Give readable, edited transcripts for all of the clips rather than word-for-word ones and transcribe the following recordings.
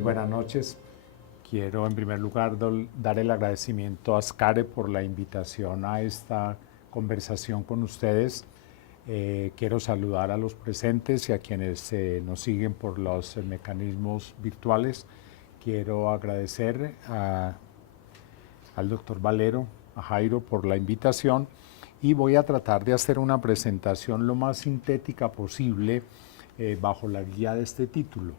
Muy buenas noches. Quiero en primer lugar dar el agradecimiento a Ascare por la invitación a esta conversación con ustedes. Quiero saludar a los presentes y a quienes nos siguen por los mecanismos virtuales. Quiero agradecer al doctor Valero, a Jairo, por la invitación y voy a tratar de hacer una presentación lo más sintética posible bajo la guía de este título: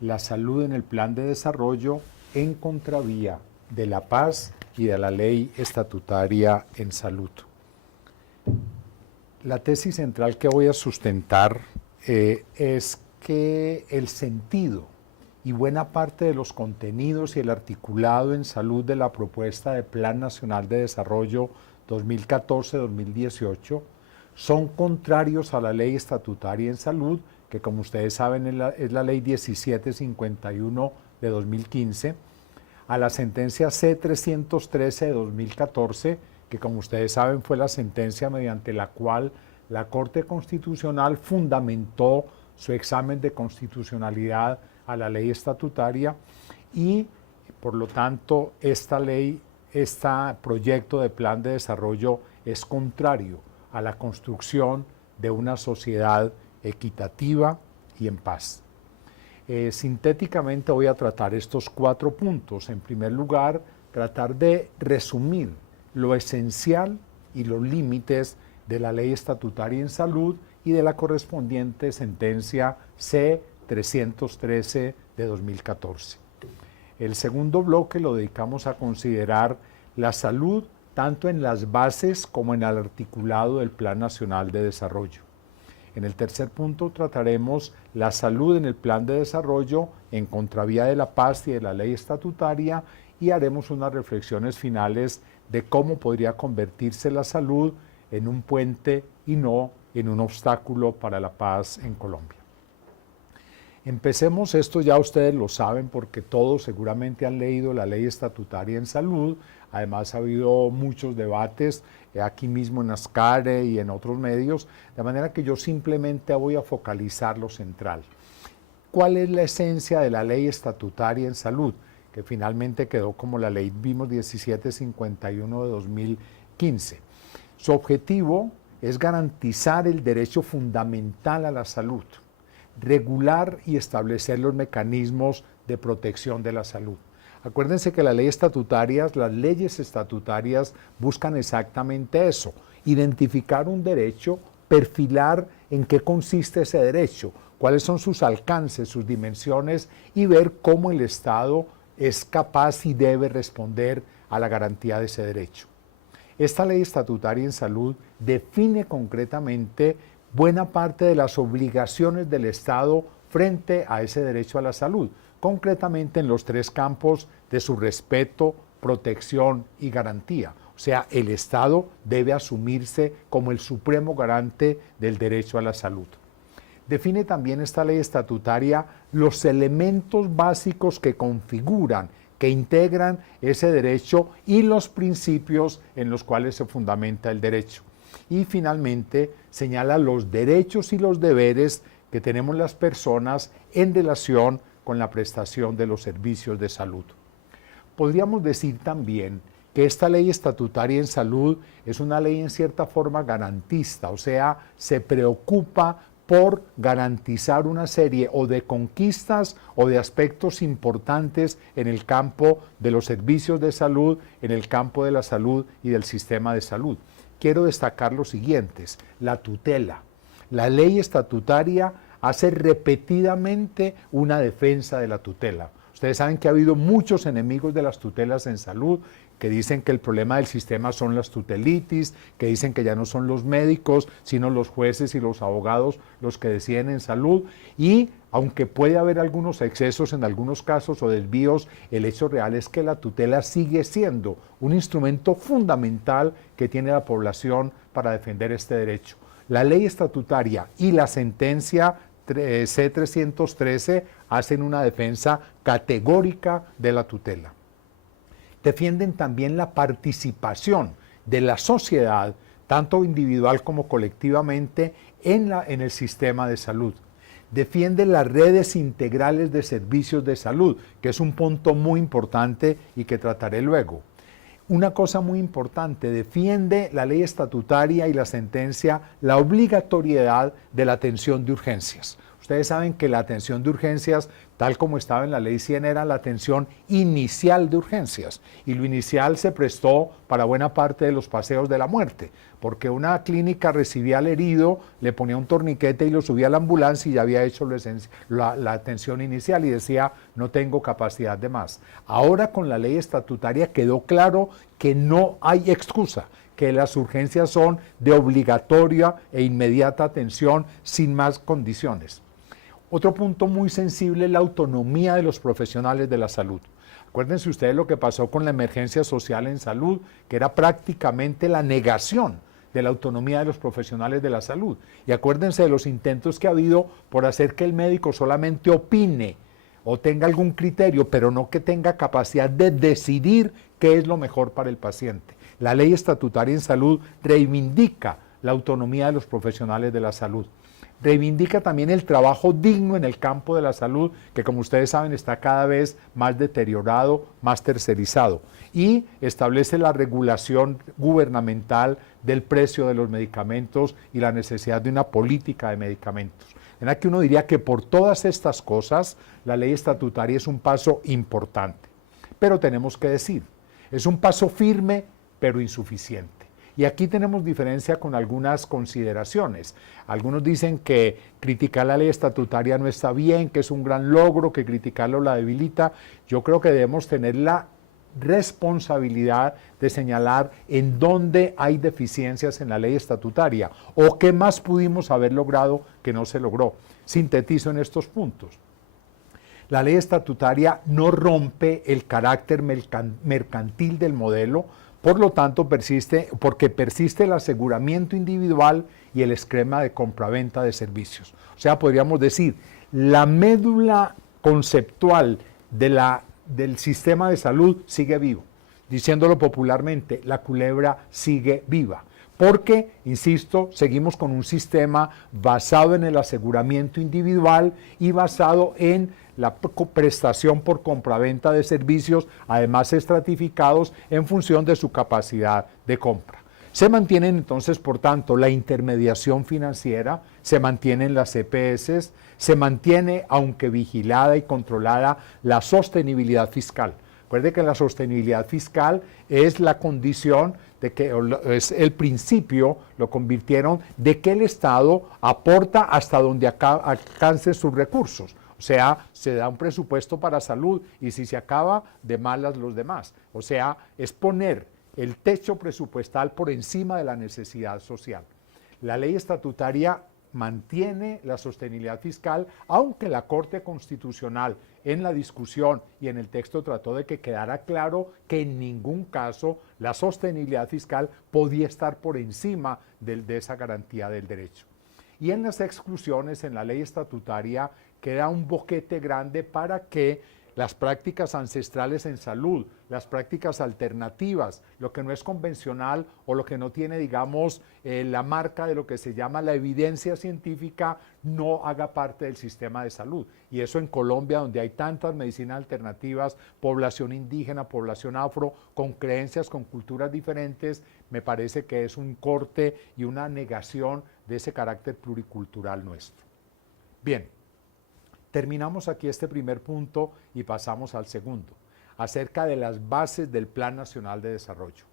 La salud en el plan de desarrollo en contravía de la paz y de la ley estatutaria en salud. La tesis central que voy a sustentar es que el sentido y buena parte de los contenidos y el articulado en salud de la propuesta de Plan Nacional de Desarrollo 2014-2018 son contrarios a la ley estatutaria en salud, que como ustedes saben es la ley 1751 de 2015, a la sentencia C-313 de 2014, que como ustedes saben fue la sentencia mediante la cual la Corte Constitucional fundamentó su examen de constitucionalidad a la ley estatutaria, y por lo tanto este proyecto de plan de desarrollo es contrario a la construcción de una sociedad equitativa y en paz. Sintéticamente voy a tratar estos 4 puntos. En primer lugar, tratar de resumir lo esencial y los límites de la ley estatutaria en salud y de la correspondiente sentencia C-313 de 2014. El segundo bloque lo dedicamos a considerar la salud tanto en las bases como en el articulado del Plan Nacional de Desarrollo. En el tercer punto trataremos la salud en el plan de desarrollo en contravía de la paz y de la ley estatutaria, y haremos unas reflexiones finales de cómo podría convertirse la salud en un puente y no en un obstáculo para la paz en Colombia. Empecemos. Esto ya ustedes lo saben porque todos seguramente han leído la ley estatutaria en salud. Además ha habido muchos debates aquí mismo en Ascare y en otros medios, de manera que yo simplemente voy a focalizar lo central. ¿Cuál es la esencia de la ley estatutaria en salud? Que finalmente quedó como la ley, vimos, 1751 de 2015. Su objetivo es garantizar el derecho fundamental a la salud, regular y establecer los mecanismos de protección de la salud. Acuérdense que las leyes estatutarias buscan exactamente eso: identificar un derecho, perfilar en qué consiste ese derecho, cuáles son sus alcances, sus dimensiones, y ver cómo el Estado es capaz y debe responder a la garantía de ese derecho. Esta ley estatutaria en salud define concretamente buena parte de las obligaciones del Estado frente a ese derecho a la salud, concretamente en los 3 campos de su respeto, protección y garantía. O sea, el Estado debe asumirse como el supremo garante del derecho a la salud. Define también esta ley estatutaria los elementos básicos que configuran, que integran ese derecho y los principios en los cuales se fundamenta el derecho. Y finalmente señala los derechos y los deberes que tenemos las personas en relación con la prestación de los servicios de salud. Podríamos decir también que esta ley estatutaria en salud es una ley en cierta forma garantista, o sea, se preocupa por garantizar una serie o de conquistas o de aspectos importantes en el campo de los servicios de salud, en el campo de la salud y del sistema de salud. Quiero destacar los siguientes: la tutela. La ley estatutaria hace repetidamente una defensa de la tutela. Ustedes saben que ha habido muchos enemigos de las tutelas en salud, que dicen que el problema del sistema son las tutelitis, que dicen que ya no son los médicos, sino los jueces y los abogados los que deciden en salud, y aunque puede haber algunos excesos en algunos casos o desvíos, el hecho real es que la tutela sigue siendo un instrumento fundamental que tiene la población para defender este derecho. La ley estatutaria y la sentencia C-313 hacen una defensa categórica de la tutela. Defienden también la participación de la sociedad, tanto individual como colectivamente, en el sistema de salud. defiende las redes integrales de servicios de salud, que es un punto muy importante y que trataré luego. Una cosa muy importante, defiende la ley estatutaria y la sentencia la obligatoriedad de la atención de urgencias. Ustedes saben que la atención de urgencias, tal como estaba en la ley 100, era la atención inicial de urgencias. Y lo inicial se prestó para buena parte de los paseos de la muerte, porque una clínica recibía al herido, le ponía un torniquete y lo subía a la ambulancia y ya había hecho la atención inicial y decía, no tengo capacidad de más. Ahora con la ley estatutaria quedó claro que no hay excusa, que las urgencias son de obligatoria e inmediata atención sin más condiciones. Otro punto muy sensible es la autonomía de los profesionales de la salud. Acuérdense ustedes lo que pasó con la emergencia social en salud, que era prácticamente la negación de la autonomía de los profesionales de la salud. Y acuérdense de los intentos que ha habido por hacer que el médico solamente opine o tenga algún criterio, pero no que tenga capacidad de decidir qué es lo mejor para el paciente. La ley estatutaria en salud reivindica la autonomía de los profesionales de la salud. Reivindica también el trabajo digno en el campo de la salud, que como ustedes saben está cada vez más deteriorado, más tercerizado. Y establece la regulación gubernamental del precio de los medicamentos y la necesidad de una política de medicamentos. En la que uno diría que por todas estas cosas, la ley estatutaria es un paso importante. Pero tenemos que decir, es un paso firme, pero insuficiente. Y aquí tenemos diferencia con algunas consideraciones. Algunos dicen que criticar la ley estatutaria no está bien, que es un gran logro, que criticarlo la debilita. Yo creo que debemos tener la responsabilidad de señalar en dónde hay deficiencias en la ley estatutaria o qué más pudimos haber logrado que no se logró. Sintetizo en estos puntos. La ley estatutaria no rompe el carácter mercantil del modelo, por lo tanto porque persiste el aseguramiento individual y el esquema de compraventa de servicios. O sea, podríamos decir, la médula conceptual del sistema de salud sigue vivo. Diciéndolo popularmente, la culebra sigue viva. Porque, insisto, seguimos con un sistema basado en el aseguramiento individual y basado en la prestación por compraventa de servicios, además estratificados en función de su capacidad de compra. Se mantienen entonces, por tanto, la intermediación financiera, se mantienen las EPS, se mantiene, aunque vigilada y controlada, la sostenibilidad fiscal. Recuerde que la sostenibilidad fiscal es la condición de que es el principio, lo convirtieron, de que el Estado aporta hasta donde alcance sus recursos. O sea, se da un presupuesto para salud y si se acaba, de malas los demás. O sea, es poner el techo presupuestal por encima de la necesidad social. La ley estatutaria mantiene la sostenibilidad fiscal, aunque la Corte Constitucional en la discusión y en el texto trató de que quedara claro que en ningún caso la sostenibilidad fiscal podía estar por encima de esa garantía del derecho. Y en las exclusiones, en la ley estatutaria, queda un boquete grande para que las prácticas ancestrales en salud, las prácticas alternativas, lo que no es convencional o lo que no tiene, digamos, la marca de lo que se llama la evidencia científica, no haga parte del sistema de salud. Y eso en Colombia, donde hay tantas medicinas alternativas, población indígena, población afro, con creencias, con culturas diferentes, me parece que es un corte y una negación de ese carácter pluricultural nuestro. Bien. Terminamos aquí este primer punto y pasamos al segundo, acerca de las bases del Plan Nacional de Desarrollo.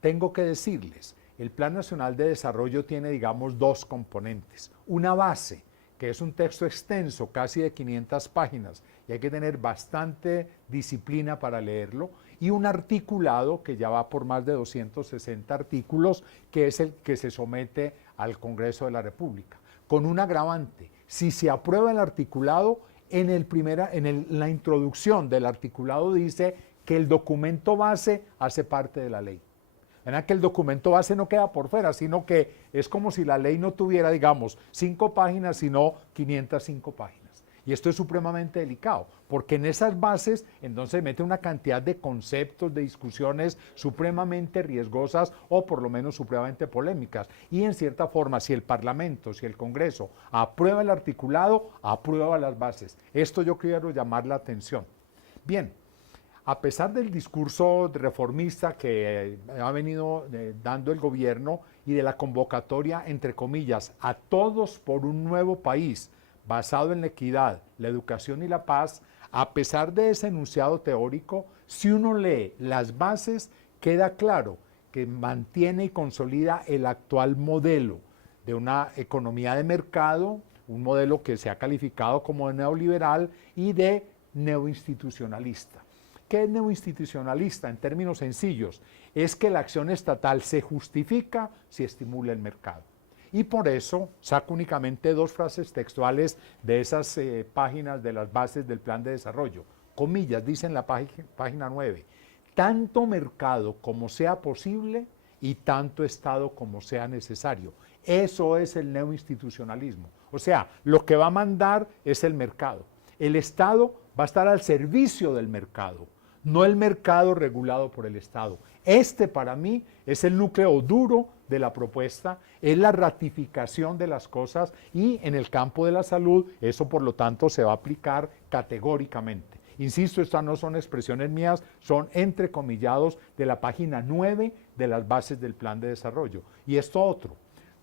Tengo que decirles, el Plan Nacional de Desarrollo tiene, digamos, dos componentes. Una base, que es un texto extenso, casi de 500 páginas, y hay que tener bastante disciplina para leerlo, y un articulado que ya va por más de 260 artículos, que es el que se somete al Congreso de la República, con un agravante. Si se aprueba el articulado, en la introducción del articulado dice que el documento base hace parte de la ley. ¿Verdad? Que el documento base no queda por fuera, sino que es como si la ley no tuviera, digamos, 5 páginas, sino 505 páginas. Y esto es supremamente delicado, porque en esas bases entonces mete una cantidad de conceptos, de discusiones supremamente riesgosas o por lo menos supremamente polémicas. Y en cierta forma, si el Parlamento, si el Congreso aprueba el articulado, aprueba las bases. Esto yo quiero llamar la atención. Bien, a pesar del discurso reformista que ha venido dando el gobierno y de la convocatoria, entre comillas, a todos por un nuevo país basado en la equidad, la educación y la paz, a pesar de ese enunciado teórico, si uno lee las bases, queda claro que mantiene y consolida el actual modelo de una economía de mercado, un modelo que se ha calificado como neoliberal y de neoinstitucionalista. ¿Qué es neoinstitucionalista? En términos sencillos, es que la acción estatal se justifica si estimula el mercado. Y por eso saco únicamente dos frases textuales de esas páginas de las bases del plan de desarrollo. Comillas, dice en la página 9, tanto mercado como sea posible y tanto Estado como sea necesario. Eso es el neoinstitucionalismo. O sea, lo que va a mandar es el mercado. El Estado va a estar al servicio del mercado, no el mercado regulado por el Estado. Este para mí es el núcleo duro de la propuesta, es la ratificación de las cosas y en el campo de la salud eso por lo tanto se va a aplicar categóricamente. Insisto, estas no son expresiones mías, son entrecomillados de la página 9 de las bases del plan de desarrollo. Y esto otro,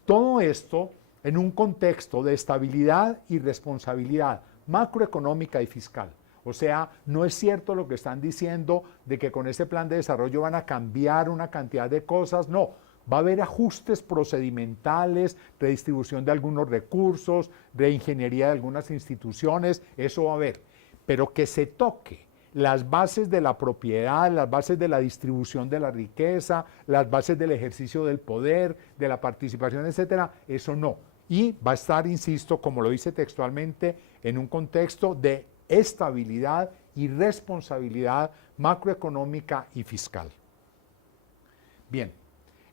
todo esto en un contexto de estabilidad y responsabilidad macroeconómica y fiscal. O sea, no es cierto lo que están diciendo de que con este plan de desarrollo van a cambiar una cantidad de cosas, no. Va a haber ajustes procedimentales, redistribución de algunos recursos, reingeniería de algunas instituciones, eso va a haber. Pero que se toque las bases de la propiedad, las bases de la distribución de la riqueza, las bases del ejercicio del poder, de la participación, etcétera, eso no. Y va a estar, insisto, como lo dice textualmente, en un contexto de estabilidad y responsabilidad macroeconómica y fiscal. Bien,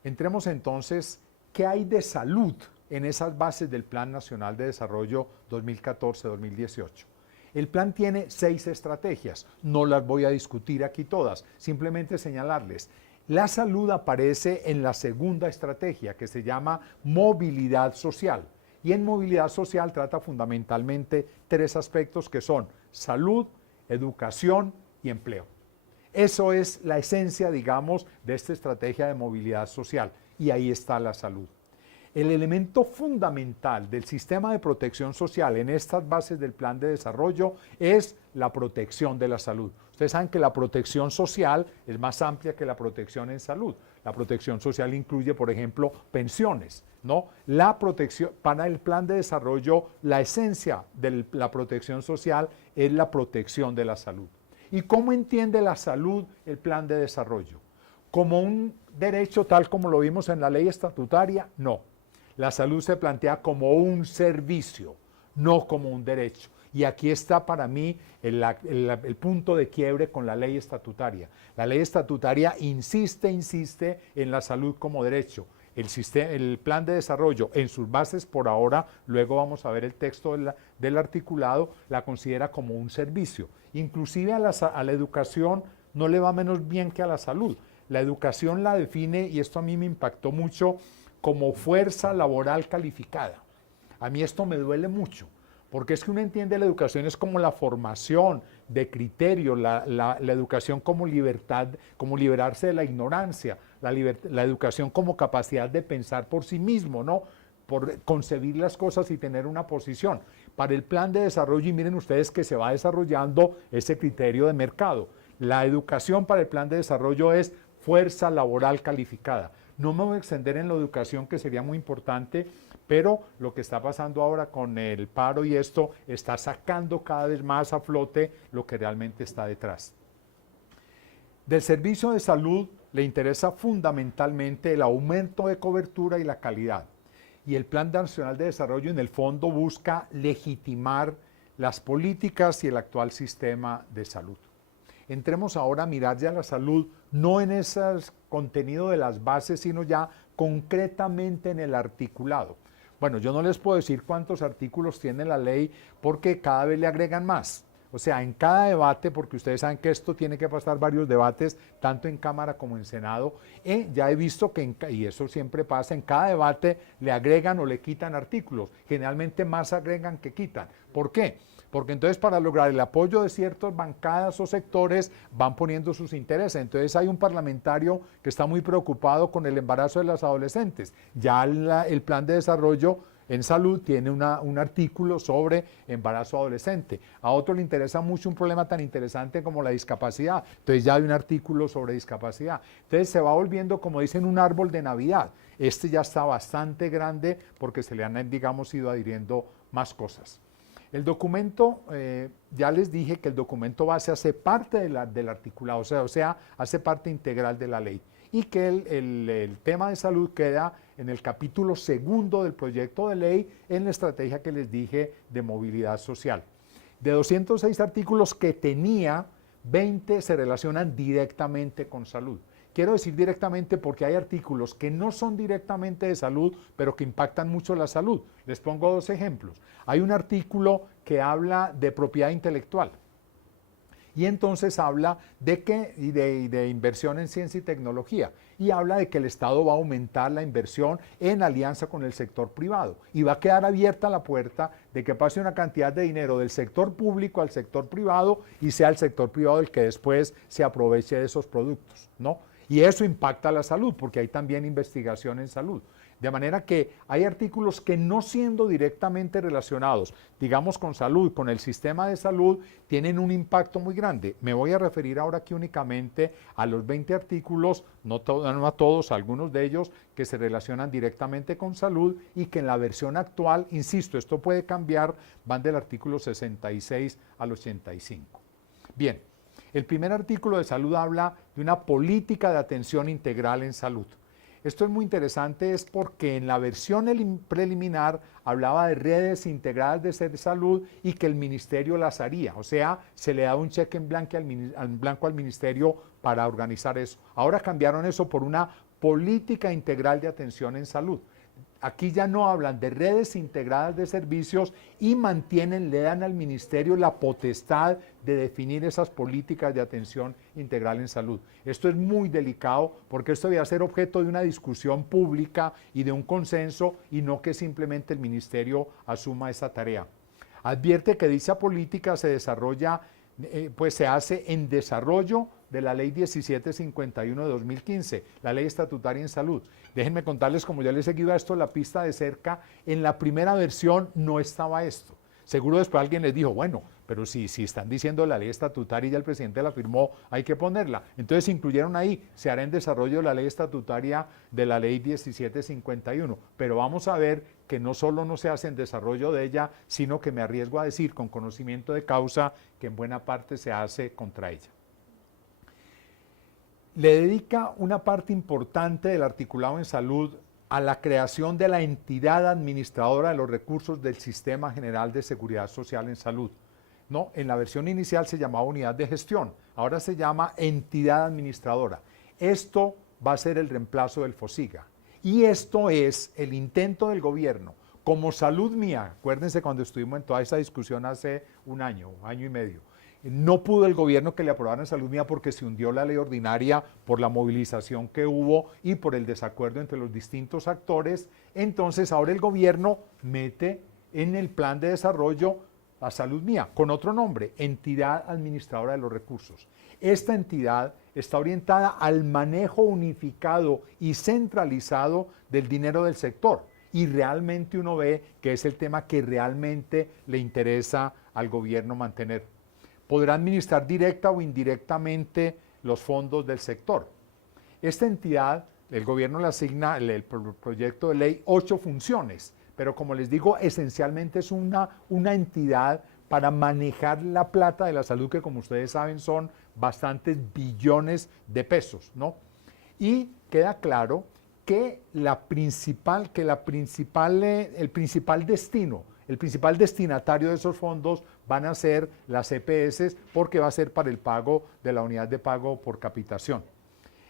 entremos entonces, ¿qué hay de salud en esas bases del Plan Nacional de Desarrollo 2014-2018? El plan tiene 6 estrategias, no las voy a discutir aquí todas, simplemente señalarles. La salud aparece en la segunda estrategia, que se llama movilidad social. Y en movilidad social trata fundamentalmente 3 aspectos que son salud, educación y empleo. Eso es la esencia, digamos, de esta estrategia de movilidad social. Y ahí está la salud. El elemento fundamental del sistema de protección social en estas bases del plan de desarrollo es la protección de la salud. Ustedes saben que la protección social es más amplia que la protección en salud. La protección social incluye, por ejemplo, pensiones, ¿no? La protección, para el plan de desarrollo, la esencia de la protección social es la protección de la salud. ¿Y cómo entiende la salud el plan de desarrollo? ¿Como un derecho tal como lo vimos en la ley estatutaria? No. La salud se plantea como un servicio, no como un derecho. Y aquí está para mí el punto de quiebre con la ley estatutaria. La ley estatutaria insiste en la salud como derecho. El plan de desarrollo en sus bases por ahora, luego vamos a ver el texto del articulado, la considera como un servicio. Inclusive a la educación no le va menos bien que a la salud. La educación la define, y esto a mí me impactó mucho, como fuerza laboral calificada. A mí esto me duele mucho, porque es que uno entiende la educación es como la formación de criterio, la educación como libertad, como liberarse de la ignorancia, la educación como capacidad de pensar por sí mismo, ¿no? Por concebir las cosas y tener una posición. Para el plan de desarrollo, y miren ustedes que se va desarrollando ese criterio de mercado. La educación para el plan de desarrollo es fuerza laboral calificada. No me voy a extender en la educación, que sería muy importante, pero lo que está pasando ahora con el paro y esto está sacando cada vez más a flote lo que realmente está detrás. Del servicio de salud le interesa fundamentalmente el aumento de cobertura y la calidad. Y el Plan Nacional de Desarrollo en el fondo busca legitimar las políticas y el actual sistema de salud. Entremos ahora a mirar ya la salud, no en ese contenido de las bases, sino ya concretamente en el articulado. Bueno, yo no les puedo decir cuántos artículos tiene la ley porque cada vez le agregan más. O sea, en cada debate, porque ustedes saben que esto tiene que pasar varios debates, tanto en Cámara como en Senado, ya he visto que, y eso siempre pasa, en cada debate le agregan o le quitan artículos. Generalmente más agregan que quitan. ¿Por qué? Porque entonces para lograr el apoyo de ciertas bancadas o sectores van poniendo sus intereses. Entonces hay un parlamentario que está muy preocupado con el embarazo de las adolescentes. Ya el plan de desarrollo en salud tiene un artículo sobre embarazo adolescente. A otro le interesa mucho un problema tan interesante como la discapacidad. Entonces ya hay un artículo sobre discapacidad. Entonces se va volviendo, como dicen, un árbol de Navidad. Este ya está bastante grande porque se le han, digamos, ido adhiriendo más cosas. El documento, ya les dije que el documento base hace parte del articulado, o sea, hace parte integral de la ley. Y que el tema de salud queda en el capítulo segundo del proyecto de ley en la estrategia que les dije de movilidad social. De 206 artículos que tenía, 20 se relacionan directamente con salud. Quiero decir directamente porque hay artículos que no son directamente de salud, pero que impactan mucho la salud. Les pongo dos ejemplos. Hay un artículo que habla de propiedad intelectual. Y entonces habla de inversión en ciencia y tecnología, y habla de que el Estado va a aumentar la inversión en alianza con el sector privado, y va a quedar abierta la puerta de que pase una cantidad de dinero del sector público al sector privado, y sea el sector privado el que después se aproveche de esos productos, ¿no? Y eso impacta a la salud, porque hay también investigación en salud. De manera que hay artículos que no siendo directamente relacionados, digamos con salud, con el sistema de salud, tienen un impacto muy grande. Me voy a referir ahora aquí únicamente a los 20 artículos, no a todos, algunos de ellos que se relacionan directamente con salud y que en la versión actual, insisto, esto puede cambiar, van del artículo 66 al 85. Bien, el primer artículo de salud habla de una política de atención integral en salud. Esto es muy interesante, es porque en la versión preliminar hablaba de redes integradas de salud y que el ministerio las haría, o sea, se le da un cheque en blanco al ministerio para organizar eso. Ahora cambiaron eso por una política integral de atención en salud. Aquí ya no hablan de redes integradas de servicios y le dan al ministerio la potestad de definir esas políticas de atención integral en salud. Esto es muy delicado porque esto debe ser objeto de una discusión pública y de un consenso y no que simplemente el ministerio asuma esa tarea. Advierte que dicha política se desarrolla, pues se hace en desarrollo de la Ley 1751 de 2015, la Ley Estatutaria en Salud. Déjenme contarles, como ya les he seguido a esto la pista de cerca, en la primera versión no estaba esto. Seguro después alguien les dijo, bueno, pero si están diciendo la ley estatutaria y ya el presidente la firmó, hay que ponerla. Entonces incluyeron ahí, se hará en desarrollo de la ley estatutaria de la ley 1751. Pero vamos a ver que no solo no se hace en desarrollo de ella, sino que me arriesgo a decir con conocimiento de causa que en buena parte se hace contra ella. Le dedica una parte importante del articulado en salud a la creación de la entidad administradora de los recursos del Sistema General de Seguridad Social en Salud. No, en la versión inicial se llamaba unidad de gestión, ahora se llama entidad administradora. Esto va a ser el reemplazo del FOSIGA. Y esto es el intento del gobierno, como Salud Mía, acuérdense cuando estuvimos en toda esa discusión hace un año y medio, no pudo el gobierno que le aprobaran Salud Mía porque se hundió la ley ordinaria por la movilización que hubo y por el desacuerdo entre los distintos actores. Entonces ahora el gobierno mete en el plan de desarrollo a Salud Mía, con otro nombre, Entidad Administradora de los Recursos. Esta entidad está orientada al manejo unificado y centralizado del dinero del sector. Y realmente uno ve que es el tema que realmente le interesa al gobierno mantener. Podrá administrar directa o indirectamente los fondos del sector. Esta entidad, el gobierno le asigna, el proyecto de ley, 8 funciones, pero como les digo, esencialmente es una entidad para manejar la plata de la salud, que como ustedes saben son bastantes billones de pesos, ¿no? Y queda claro que el principal destino, el principal destinatario de esos fondos van a ser las EPS, porque va a ser para el pago de la unidad de pago por capitación.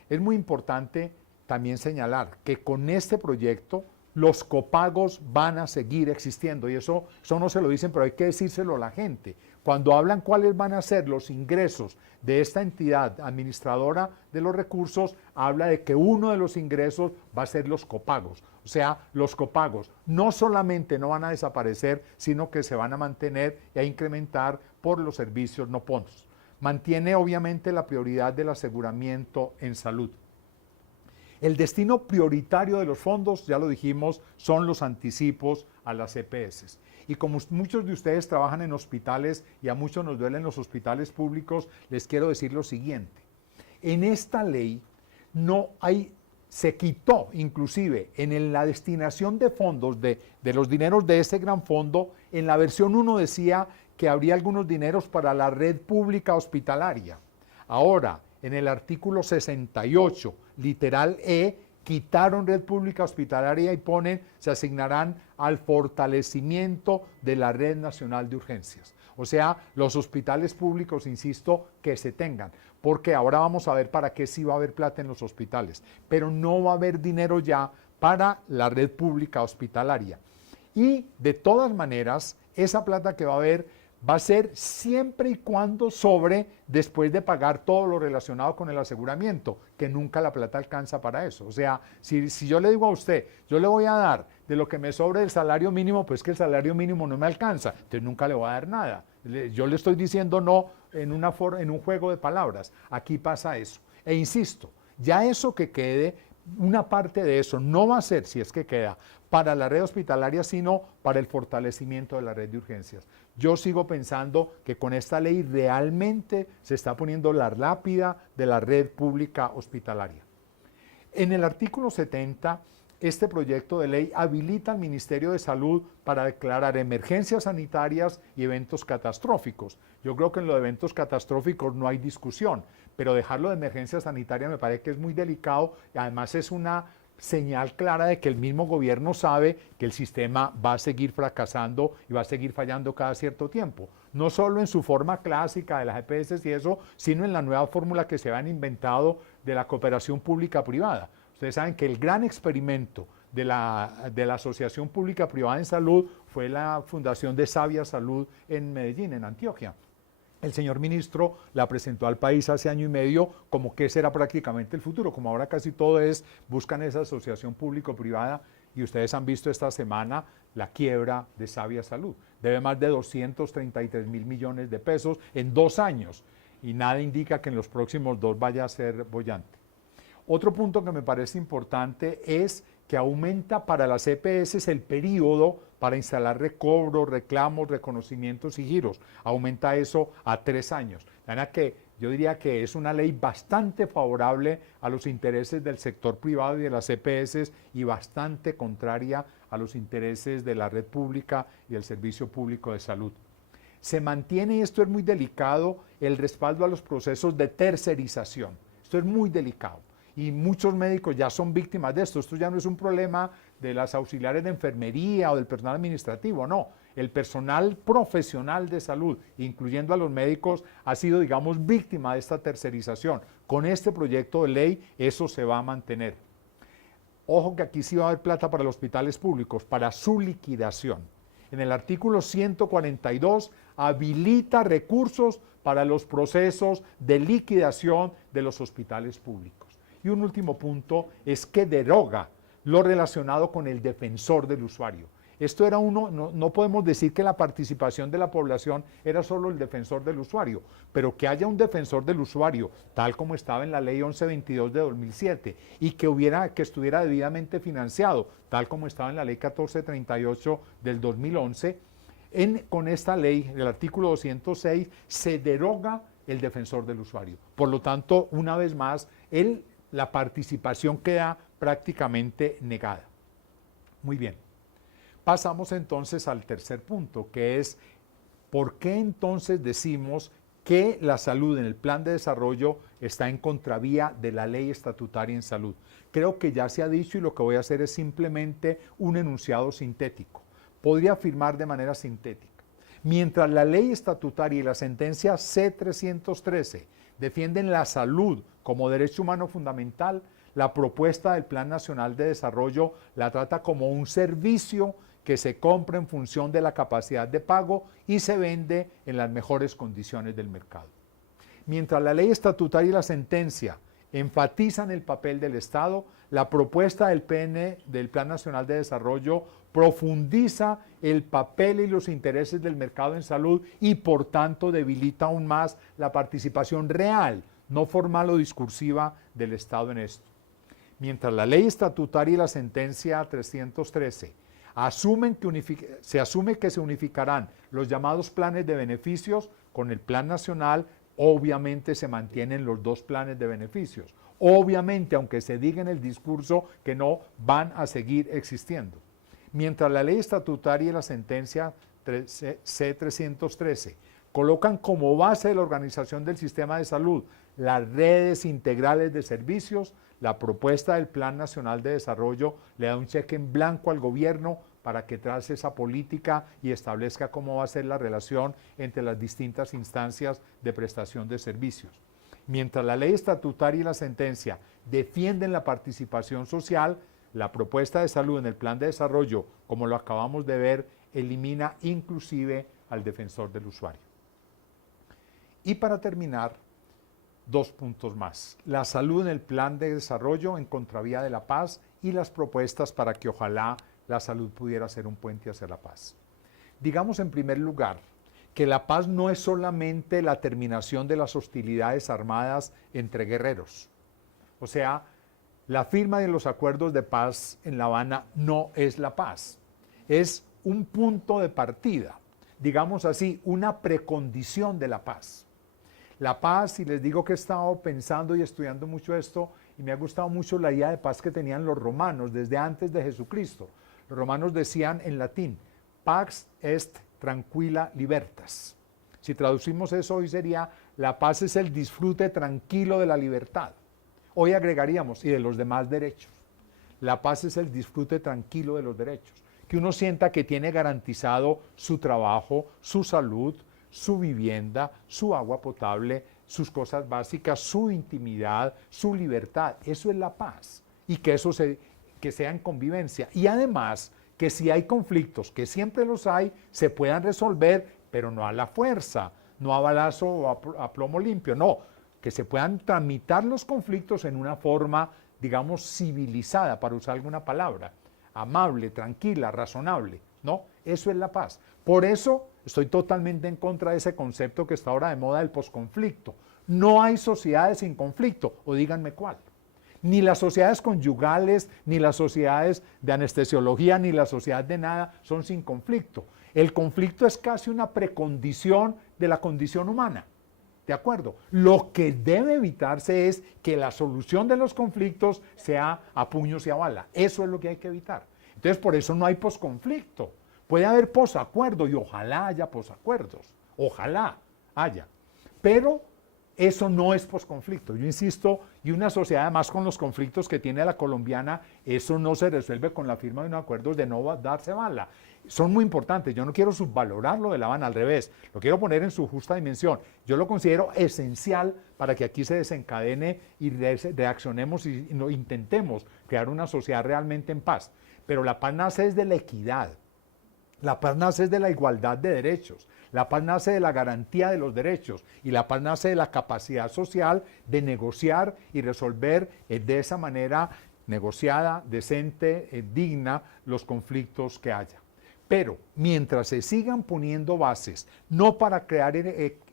Es muy importante también señalar que con este proyecto los copagos van a seguir existiendo y eso no se lo dicen, pero hay que decírselo a la gente. Cuando hablan cuáles van a ser los ingresos de esta entidad administradora de los recursos, habla de que uno de los ingresos va a ser los copagos. O sea, los copagos no solamente no van a desaparecer, sino que se van a mantener y a incrementar por los servicios no PONS. Mantiene obviamente la prioridad del aseguramiento en salud. El destino prioritario de los fondos, ya lo dijimos, son los anticipos a las EPS. Y como muchos de ustedes trabajan en hospitales y a muchos nos duelen los hospitales públicos, les quiero decir lo siguiente. En esta ley se quitó inclusive en la destinación de fondos, de los dineros de ese gran fondo, en la versión 1 decía que habría algunos dineros para la red pública hospitalaria. Ahora, en el artículo 68, literal E, quitaron red pública hospitalaria y se asignarán al fortalecimiento de la red nacional de urgencias. O sea, los hospitales públicos, insisto, que se tengan, porque ahora vamos a ver para qué sí va a haber plata en los hospitales, pero no va a haber dinero ya para la red pública hospitalaria. Y de todas maneras, esa plata que va a haber va a ser siempre y cuando sobre después de pagar todo lo relacionado con el aseguramiento, que nunca la plata alcanza para eso. O sea, si yo le digo a usted, yo le voy a dar de lo que me sobre del salario mínimo, pues que el salario mínimo no me alcanza, entonces nunca le voy a dar nada. Yo le estoy diciendo no en un juego de palabras. Aquí pasa eso. E insisto, ya eso que quede, una parte de eso no va a ser, si es que queda, para la red hospitalaria, sino para el fortalecimiento de la red de urgencias. Yo sigo pensando que con esta ley realmente se está poniendo la lápida de la red pública hospitalaria. En el artículo 70, este proyecto de ley habilita al Ministerio de Salud para declarar emergencias sanitarias y eventos catastróficos. Yo creo que en los eventos catastróficos no hay discusión, pero dejarlo de emergencia sanitaria me parece que es muy delicado y además es una señal clara de que el mismo gobierno sabe que el sistema va a seguir fracasando y va a seguir fallando cada cierto tiempo. No solo en su forma clásica de las EPS y eso, sino en la nueva fórmula que se han inventado de la cooperación pública-privada. Ustedes saben que el gran experimento de la Asociación Pública-Privada en Salud fue la fundación de Sabia Salud en Medellín, en Antioquia. El señor ministro la presentó al país hace año y medio como que ese era prácticamente el futuro, como ahora casi todo buscan esa asociación público-privada y ustedes han visto esta semana la quiebra de Sabia Salud. Debe más de 233.000 millones de pesos en 2 años y nada indica que en los próximos 2 vaya a ser boyante. Otro punto que me parece importante es que aumenta para las EPS el periodo para instalar recobros, reclamos, reconocimientos y giros. Aumenta eso a 3 años. De manera que yo diría que es una ley bastante favorable a los intereses del sector privado y de las EPS y bastante contraria a los intereses de la red pública y del servicio público de salud. Se mantiene, y esto es muy delicado, el respaldo a los procesos de tercerización. Esto es muy delicado. Y muchos médicos ya son víctimas de esto. Esto ya no es un problema de las auxiliares de enfermería o del personal administrativo, no. El personal profesional de salud, incluyendo a los médicos, ha sido, digamos, víctima de esta tercerización. Con este proyecto de ley eso se va a mantener. Ojo que aquí sí va a haber plata para los hospitales públicos, para su liquidación. En el artículo 142 habilita recursos para los procesos de liquidación de los hospitales públicos. Y un último punto es que deroga lo relacionado con el defensor del usuario. Esto era no podemos decir que la participación de la población era solo el defensor del usuario, pero que haya un defensor del usuario, tal como estaba en la ley 1122 de 2007, y que estuviera debidamente financiado, tal como estaba en la ley 1438 del 2011, con esta ley, el artículo 206, se deroga el defensor del usuario. Por lo tanto, una vez más, la participación queda prácticamente negada. Muy bien. Pasamos entonces al tercer punto, que es ¿por qué entonces decimos que la salud en el plan de desarrollo está en contravía de la ley estatutaria en salud? Creo que ya se ha dicho y lo que voy a hacer es simplemente un enunciado sintético. Podría afirmar de manera sintética. Mientras la ley estatutaria y la sentencia C-313 defienden la salud como derecho humano fundamental, la propuesta del Plan Nacional de Desarrollo la trata como un servicio que se compra en función de la capacidad de pago y se vende en las mejores condiciones del mercado. Mientras la ley estatutaria y la sentencia enfatizan el papel del Estado, la propuesta del PN, del Plan Nacional de Desarrollo, profundiza el papel y los intereses del mercado en salud y por tanto debilita aún más la participación real, no formal o discursiva del Estado en esto. Mientras la ley estatutaria y la sentencia 313 se asume que se unificarán los llamados planes de beneficios con el Plan Nacional, obviamente se mantienen los dos planes de beneficios. Obviamente, aunque se diga en el discurso que no, van a seguir existiendo. Mientras la ley estatutaria y la sentencia C-313 colocan como base de la organización del sistema de salud las redes integrales de servicios, la propuesta del Plan Nacional de Desarrollo le da un cheque en blanco al gobierno para que trace esa política y establezca cómo va a ser la relación entre las distintas instancias de prestación de servicios. Mientras la ley estatutaria y la sentencia defienden la participación social, la propuesta de salud en el Plan de Desarrollo, como lo acabamos de ver, elimina inclusive al defensor del usuario. Y para terminar, 2 puntos más. La salud en el Plan de Desarrollo en contravía de la paz y las propuestas para que ojalá la salud pudiera ser un puente hacia la paz. Digamos en primer lugar que la paz no es solamente la terminación de las hostilidades armadas entre guerreros. O sea, la firma de los acuerdos de paz en La Habana no es la paz. Es un punto de partida, digamos así, una precondición de la paz. La paz, y les digo que he estado pensando y estudiando mucho esto, y me ha gustado mucho la idea de paz que tenían los romanos desde antes de Jesucristo. Los romanos decían en latín, pax est tranquila libertas. Si traducimos eso hoy sería, la paz es el disfrute tranquilo de la libertad. Hoy agregaríamos, y de los demás derechos. La paz es el disfrute tranquilo de los derechos. Que uno sienta que tiene garantizado su trabajo, su salud, su vivienda, su agua potable, sus cosas básicas, su intimidad, su libertad. Eso es la paz. Y que eso que sea en convivencia. Y además, que si hay conflictos, que siempre los hay, se puedan resolver, pero no a la fuerza, no a balazo o a plomo limpio, no. Que se puedan tramitar los conflictos en una forma, digamos, civilizada, para usar alguna palabra, amable, tranquila, razonable, ¿no? Eso es la paz. Por eso estoy totalmente en contra de ese concepto que está ahora de moda del posconflicto. No hay sociedades sin conflicto, o díganme cuál. Ni las sociedades conyugales, ni las sociedades de anestesiología, ni las sociedades de nada son sin conflicto. El conflicto es casi una precondición de la condición humana. ¿De acuerdo? Lo que debe evitarse es que la solución de los conflictos sea a puños y a bala. Eso es lo que hay que evitar. Entonces, por eso no hay posconflicto. Puede haber posacuerdo y ojalá haya posacuerdos. Ojalá haya. Pero eso no es posconflicto. Yo insisto, y una sociedad además con los conflictos que tiene la colombiana, eso no se resuelve con la firma de unos acuerdos de no darse bala. Son muy importantes, yo no quiero subvalorar lo de La Habana, al revés, lo quiero poner en su justa dimensión. Yo lo considero esencial para que aquí se desencadene y reaccionemos y intentemos crear una sociedad realmente en paz. Pero la paz nace desde la equidad, la paz nace de la igualdad de derechos, la paz nace de la garantía de los derechos y la paz nace de la capacidad social de negociar y resolver de esa manera negociada, decente, digna, los conflictos que haya. Pero mientras se sigan poniendo bases, no para crear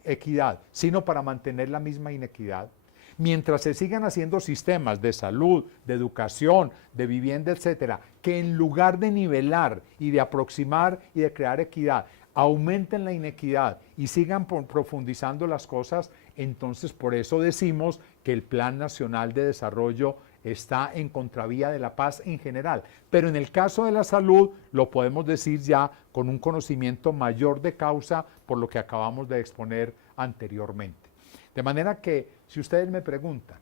equidad, sino para mantener la misma inequidad, mientras se sigan haciendo sistemas de salud, de educación, de vivienda, etcétera, que en lugar de nivelar y de aproximar y de crear equidad, aumenten la inequidad y sigan profundizando las cosas, entonces por eso decimos que el Plan Nacional de Desarrollo está en contravía de la paz en general. Pero en el caso de la salud lo podemos decir ya con un conocimiento mayor de causa por lo que acabamos de exponer anteriormente. De manera que si ustedes me preguntan,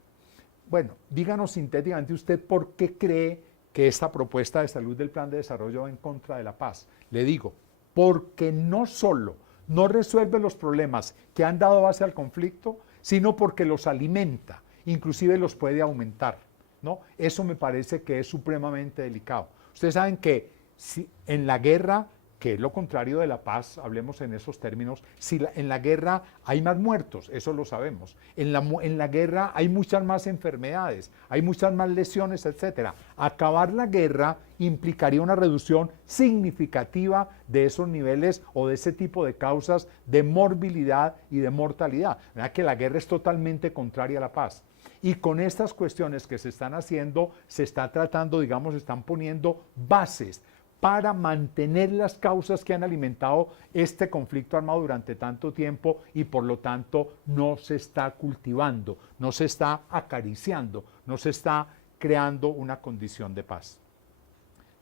bueno, díganos sintéticamente usted por qué cree que esta propuesta de salud del Plan de Desarrollo va en contra de la paz. Le digo, porque no solo no resuelve los problemas que han dado base al conflicto, sino porque los alimenta, inclusive los puede aumentar. ¿no? Eso me parece que es supremamente delicado. Ustedes saben que si en la guerra, que es lo contrario de la paz, hablemos en esos términos, si en la guerra hay más muertos, eso lo sabemos. En la guerra hay muchas más enfermedades, hay muchas más lesiones, etc. Acabar la guerra implicaría una reducción significativa de esos niveles o de ese tipo de causas de morbilidad y de mortalidad. ¿Verdad que la guerra es totalmente contraria a la paz? Y con estas cuestiones que se están haciendo, se está tratando, digamos, se están poniendo bases para mantener las causas que han alimentado este conflicto armado durante tanto tiempo y por lo tanto no se está cultivando, no se está acariciando, no se está creando una condición de paz.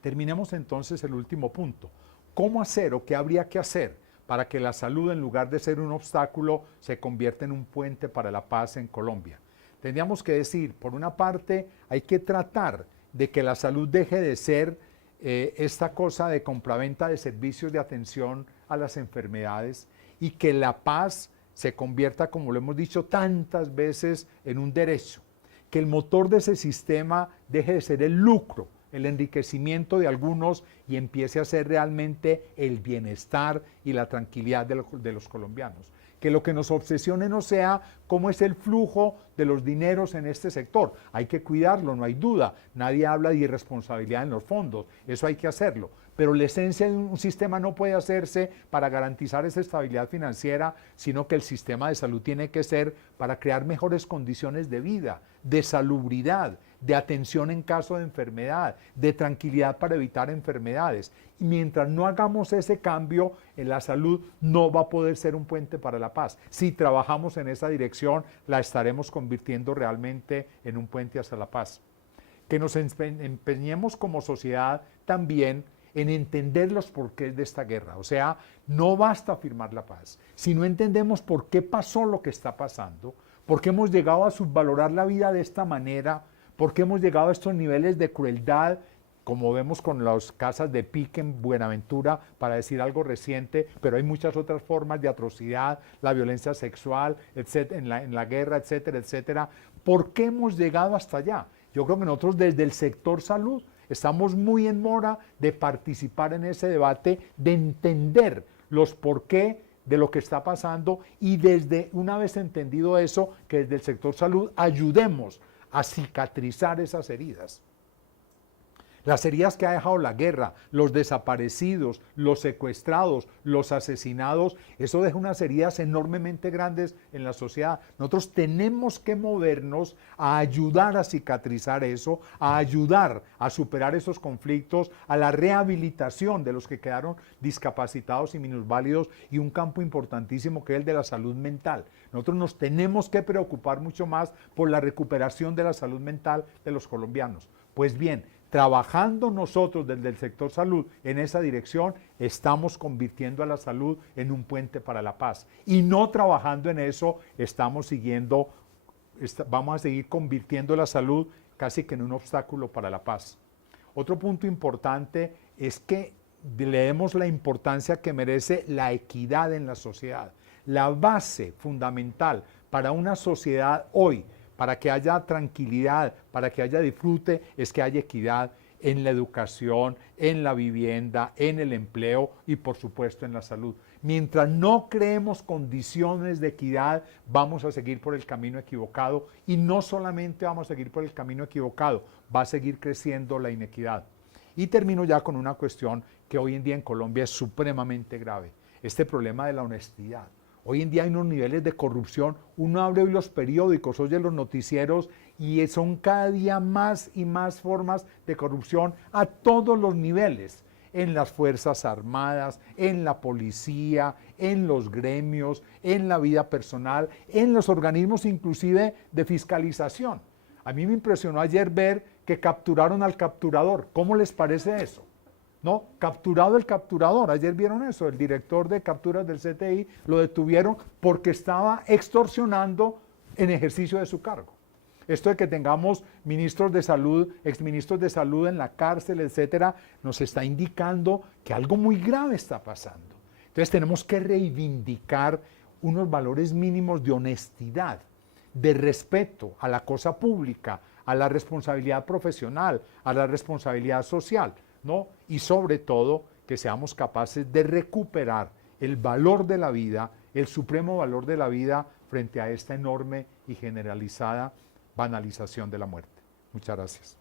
Terminemos entonces el último punto. ¿Cómo hacer o qué habría que hacer para que la salud, en lugar de ser un obstáculo, se convierta en un puente para la paz en Colombia? Tendríamos que decir, por una parte, hay que tratar de que la salud deje de ser esta cosa de compraventa de servicios de atención a las enfermedades y que la paz se convierta, como lo hemos dicho tantas veces, en un derecho. Que el motor de ese sistema deje de ser el lucro, el enriquecimiento de algunos y empiece a ser realmente el bienestar y la tranquilidad de los colombianos. Que lo que nos obsesione no sea cómo es el flujo de los dineros en este sector. Hay que cuidarlo, no hay duda. Nadie habla de irresponsabilidad en los fondos, eso hay que hacerlo. Pero la esencia de un sistema no puede hacerse para garantizar esa estabilidad financiera, sino que el sistema de salud tiene que ser para crear mejores condiciones de vida, de salubridad, de atención en caso de enfermedad, de tranquilidad para evitar enfermedades. Y mientras no hagamos ese cambio en la salud, no va a poder ser un puente para la paz. Si trabajamos en esa dirección, la estaremos convirtiendo realmente en un puente hacia la paz. Que nos empeñemos como sociedad también en entender los porqués de esta guerra. O sea, no basta firmar la paz. Si no entendemos por qué pasó lo que está pasando, por qué hemos llegado a subvalorar la vida de esta manera, por qué hemos llegado a estos niveles de crueldad, como vemos con las casas de pique en Buenaventura, para decir algo reciente, pero hay muchas otras formas de atrocidad, la violencia sexual, etcétera, en la guerra, etcétera, etcétera. ¿Por qué hemos llegado hasta allá? Yo creo que nosotros desde el sector salud estamos muy en mora de participar en ese debate, de entender los por qué de lo que está pasando y desde, una vez entendido eso, que desde el sector salud ayudemos a cicatrizar esas heridas. Las heridas que ha dejado la guerra, los desaparecidos, los secuestrados, los asesinados, eso deja unas heridas enormemente grandes en la sociedad. Nosotros tenemos que movernos a ayudar a cicatrizar eso, a ayudar a superar esos conflictos, a la rehabilitación de los que quedaron discapacitados y minusválidos y un campo importantísimo que es el de la salud mental. Nosotros nos tenemos que preocupar mucho más por la recuperación de la salud mental de los colombianos. Pues bien, trabajando nosotros desde el sector salud en esa dirección, estamos convirtiendo a la salud en un puente para la paz. Y no trabajando en eso, vamos a seguir convirtiendo la salud casi que en un obstáculo para la paz. Otro punto importante es que le demos la importancia que merece la equidad en la sociedad. La base fundamental para una sociedad hoy, para que haya tranquilidad, para que haya disfrute, es que haya equidad en la educación, en la vivienda, en el empleo y por supuesto en la salud. Mientras no creemos condiciones de equidad, vamos a seguir por el camino equivocado y no solamente vamos a seguir por el camino equivocado, va a seguir creciendo la inequidad. Y termino ya con una cuestión que hoy en día en Colombia es supremamente grave, este problema de la honestidad. Hoy en día hay unos niveles de corrupción, uno abre hoy los periódicos, oye los noticieros y son cada día más y más formas de corrupción a todos los niveles, en las Fuerzas Armadas, en la policía, en los gremios, en la vida personal, en los organismos inclusive de fiscalización. A mí me impresionó ayer ver que capturaron al capturador. ¿Cómo les parece eso? ¿No? Capturado el capturador, ayer vieron eso, el director de capturas del CTI lo detuvieron porque estaba extorsionando en ejercicio de su cargo. Esto de que tengamos ministros de salud, exministros de salud en la cárcel, etcétera, nos está indicando que algo muy grave está pasando. Entonces tenemos que reivindicar unos valores mínimos de honestidad, de respeto a la cosa pública, a la responsabilidad profesional, a la responsabilidad social, ¿no? Y sobre todo que seamos capaces de recuperar el valor de la vida, el supremo valor de la vida frente a esta enorme y generalizada banalización de la muerte. Muchas gracias.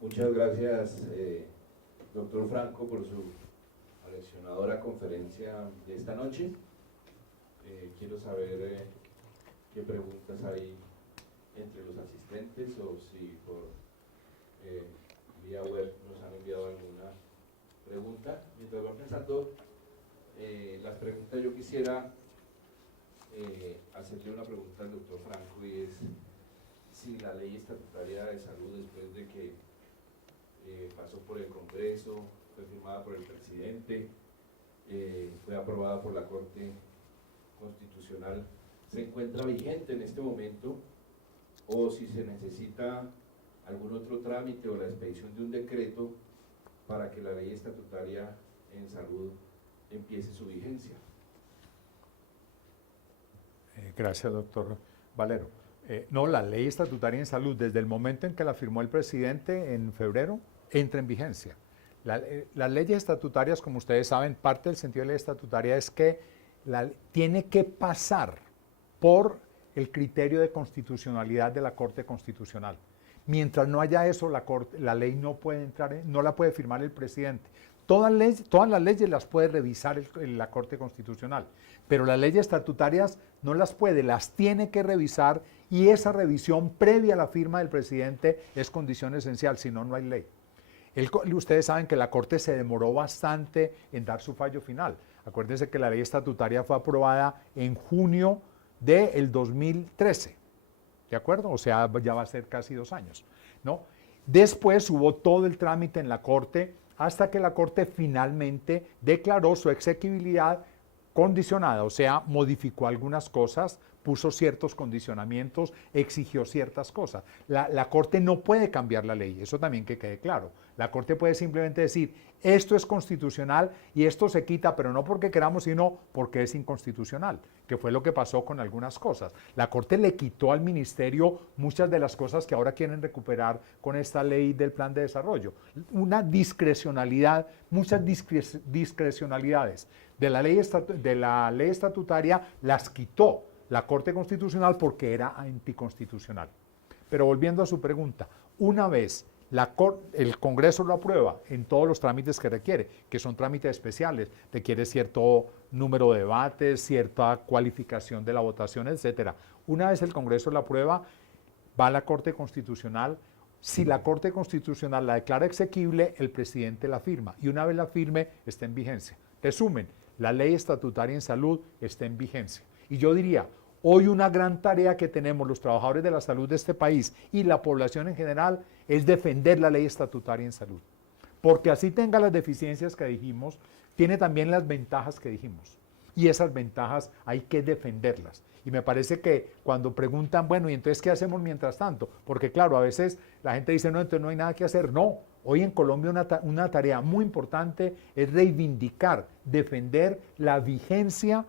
Muchas gracias, doctor Franco, por su aleccionadora conferencia de esta noche. Quiero saber qué preguntas hay entre los asistentes o si por vía web nos han enviado alguna pregunta. Mientras van pensando las preguntas, yo quisiera hacerle una pregunta al doctor Franco, y es si la ley estatutaria de salud, después de que pasó por el Congreso, fue firmada por el presidente, fue aprobada por la Corte Constitucional, se encuentra vigente en este momento, o si se necesita algún otro trámite o la expedición de un decreto para que la ley estatutaria en salud empiece su vigencia. Gracias, doctor Valero. No, la ley estatutaria en salud, desde el momento en que la firmó el presidente en febrero, entra en vigencia. Las leyes estatutarias, como ustedes saben, parte del sentido de la ley estatutaria es que tiene que pasar por el criterio de constitucionalidad de la Corte Constitucional. Mientras no haya eso, la ley no puede entrar, no la puede firmar el presidente. Todas las leyes las puede revisar la Corte Constitucional, pero las leyes estatutarias no las puede, las tiene que revisar, y esa revisión previa a la firma del presidente es condición esencial, si no, no hay ley. Ustedes saben que la Corte se demoró bastante en dar su fallo final. Acuérdense que la ley estatutaria fue aprobada en junio del 2013, ¿de acuerdo? O sea, ya va a ser casi 2 años, ¿no? Después hubo todo el trámite en la Corte, hasta que la Corte finalmente declaró su exequibilidad condicionada, o sea, modificó algunas cosas, puso ciertos condicionamientos, exigió ciertas cosas. La Corte no puede cambiar la ley, eso también que quede claro. La Corte puede simplemente decir, esto es constitucional y esto se quita, pero no porque queramos, sino porque es inconstitucional, que fue lo que pasó con algunas cosas. La Corte le quitó al Ministerio muchas de las cosas que ahora quieren recuperar con esta ley del Plan de Desarrollo. Una discrecionalidad, muchas discrecionalidades de la ley estatutaria las quitó la Corte Constitucional porque era anticonstitucional. Pero volviendo a su pregunta, una vez el Congreso lo aprueba en todos los trámites que requiere, que son trámites especiales, requiere cierto número de debates, cierta cualificación de la votación, etcétera. Una vez el Congreso lo aprueba, va a la Corte Constitucional. Si la Corte Constitucional la declara exequible, el presidente la firma, y una vez la firme, está en vigencia. Resumen, la ley estatutaria en salud está en vigencia. Y yo diría, hoy una gran tarea que tenemos los trabajadores de la salud de este país y la población en general es defender la ley estatutaria en salud. Porque así tenga las deficiencias que dijimos, tiene también las ventajas que dijimos. Y esas ventajas hay que defenderlas. Y me parece que cuando preguntan, bueno, ¿y entonces qué hacemos mientras tanto? Porque claro, a veces la gente dice, no, entonces no hay nada que hacer. No, hoy en Colombia una tarea muy importante es reivindicar, defender la vigencia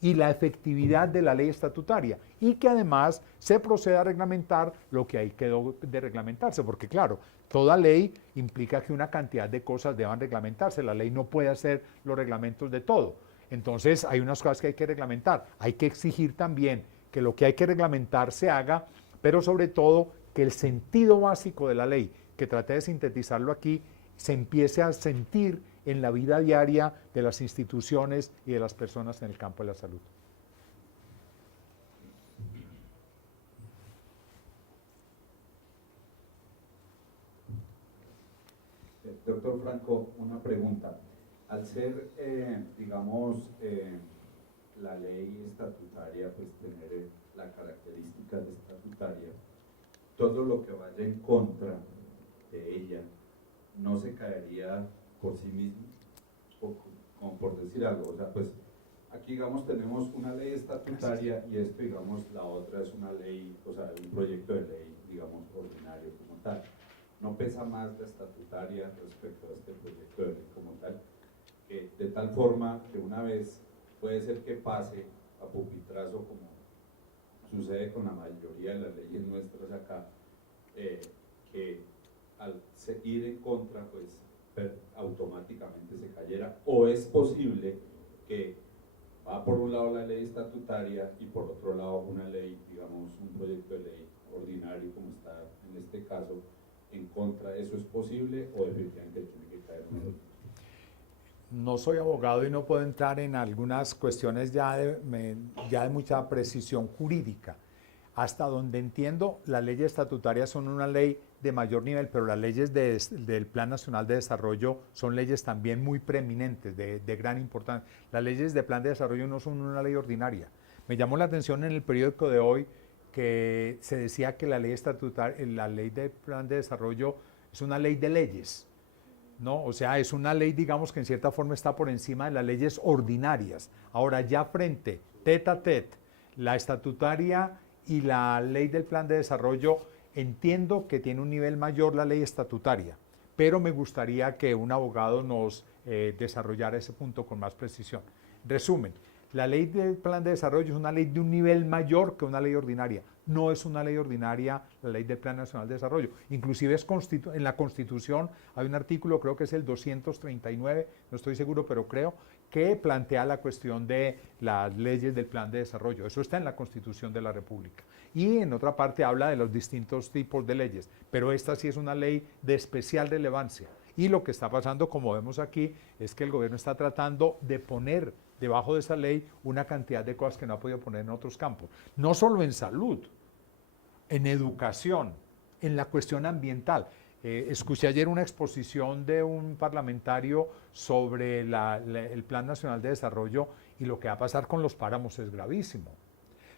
y la efectividad de la ley estatutaria, y que además se proceda a reglamentar lo que ahí quedó de reglamentarse, porque claro, toda ley implica que una cantidad de cosas deban reglamentarse, la ley no puede hacer los reglamentos de todo, entonces hay unas cosas que hay que reglamentar, hay que exigir también que lo que hay que reglamentar se haga, pero sobre todo que el sentido básico de la ley, que traté de sintetizarlo aquí, se empiece a sentir en la vida diaria de las instituciones y de las personas en el campo de la salud. Doctor Franco, una pregunta. Al ser, digamos, la ley estatutaria, pues tener la característica de estatutaria, todo lo que vaya en contra de ella no se caería por sí mismo, como por decir algo. O sea, pues aquí, digamos, tenemos una ley estatutaria y esto, digamos, la otra es una ley, o sea, un proyecto de ley, digamos, ordinario como tal. No pesa más la estatutaria respecto a este proyecto de ley como tal, de tal forma que una vez puede ser que pase a pupitrazo como sucede con la mayoría de las leyes nuestras acá, que al ir en contra, pues automáticamente se cayera, o es posible que va por un lado la ley estatutaria y por otro lado una ley, digamos, un proyecto de ley ordinario como está en este caso, en contra? ¿Eso es posible o definitivamente tiene que caer una ley? No soy abogado y no puedo entrar en algunas cuestiones ya de mucha precisión jurídica. Hasta donde entiendo, las leyes estatutarias son una ley de mayor nivel, pero las leyes del Plan Nacional de Desarrollo son leyes también muy preeminentes, de gran importancia. Las leyes de Plan de Desarrollo no son una ley ordinaria. Me llamó la atención en el periódico de hoy que se decía que la ley estatutaria, la ley del Plan de Desarrollo es una ley de leyes, ¿no? O sea, es una ley, digamos, que en cierta forma está por encima de las leyes ordinarias. Ahora, ya frente, tete a tete, la estatutaria y la ley del Plan de Desarrollo, entiendo que tiene un nivel mayor la ley estatutaria, pero me gustaría que un abogado nos desarrollara ese punto con más precisión. Resumen, la ley del Plan de Desarrollo es una ley de un nivel mayor que una ley ordinaria. No es una ley ordinaria la ley del Plan Nacional de Desarrollo. Inclusive en la Constitución hay un artículo, creo que es el 239, no estoy seguro, pero creo, que plantea la cuestión de las leyes del Plan de Desarrollo. Eso está en la Constitución de la República. Y en otra parte habla de los distintos tipos de leyes, pero esta sí es una ley de especial relevancia. Y lo que está pasando, como vemos aquí, es que el gobierno está tratando de poner debajo de esa ley una cantidad de cosas que no ha podido poner en otros campos. No solo en salud, en educación, en la cuestión ambiental. Escuché ayer una exposición de un parlamentario sobre el Plan Nacional de Desarrollo y lo que va a pasar con los páramos es gravísimo.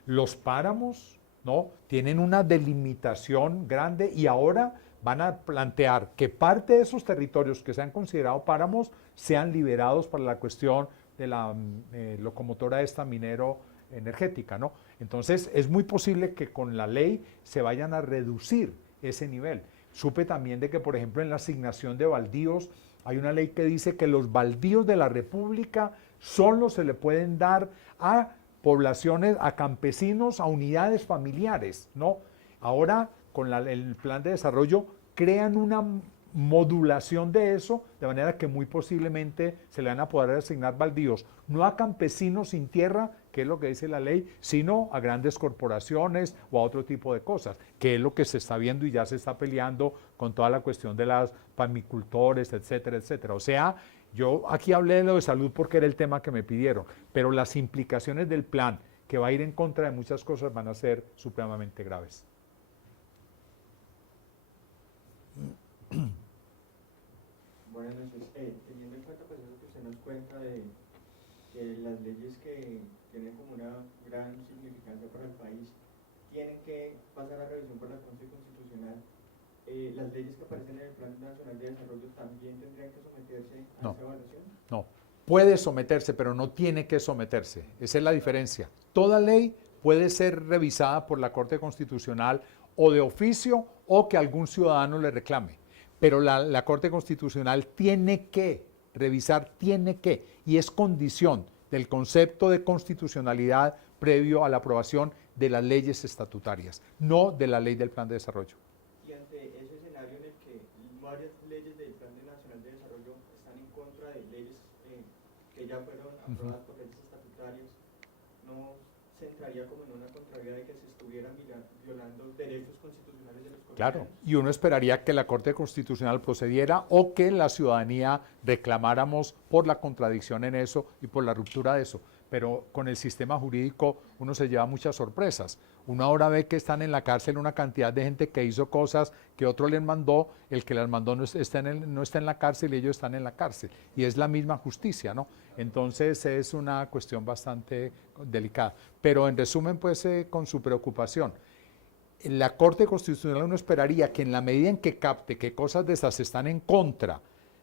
Los páramos, ¿no?, tienen una delimitación grande y ahora van a plantear que parte de esos territorios que se han considerado páramos sean liberados para la cuestión de la locomotora esta minero energética, ¿no? Entonces es muy posible que con la ley se vayan a reducir ese nivel. Supe también de que, por ejemplo, en la asignación de baldíos hay una ley que dice que los baldíos de la República solo se le pueden dar a poblaciones, a campesinos, a unidades familiares, ¿no? Ahora, con el plan de desarrollo, crean una modulación de eso, de manera que muy posiblemente se le van a poder asignar baldíos, no a campesinos sin tierra, que es lo que dice la ley, sino a grandes corporaciones o a otro tipo de cosas, que es lo que se está viendo y ya se está peleando con toda la cuestión de las palmicultores, etcétera, etcétera. O sea, yo aquí hablé de lo de salud porque era el tema que me pidieron, pero las implicaciones del plan, que va a ir en contra de muchas cosas, van a ser supremamente graves. Buenas noches. Teniendo en cuenta pues eso que usted nos cuenta de que las leyes que tienen como una gran significancia para el país tienen que pasar a revisión por la Corte Constitucional, ¿las leyes que aparecen en el Plan Nacional de Desarrollo también tendrían que someterse a esa evaluación? No, puede someterse, pero no tiene que someterse. Esa es la diferencia. Toda ley puede ser revisada por la Corte Constitucional o de oficio o que algún ciudadano le reclame. Pero la Corte Constitucional tiene que revisar, y es condición del concepto de constitucionalidad previo a la aprobación de las leyes estatutarias, no de la ley del Plan de Desarrollo. Y ante ese escenario en el que varias leyes del Plan Nacional de Desarrollo están en contra de leyes que ya fueron aprobadas por leyes estatutarias, ¿no se entraría como en una contrariedad de que se estuvieran violando derechos constitucionales de los colombianos? Claro, y uno esperaría que la Corte Constitucional procediera o que la ciudadanía reclamáramos por la contradicción en eso y por la ruptura de eso. Pero con el sistema jurídico uno se lleva muchas sorpresas. Uno ahora ve que están en la cárcel una cantidad de gente que hizo cosas que otro les mandó, el que las mandó no está en la cárcel y ellos están en la cárcel. Y es la misma justicia, ¿no? Entonces es una cuestión bastante delicada. Pero en resumen, pues con su preocupación, la Corte Constitucional uno esperaría que en la medida en que capte que cosas de esas están en contra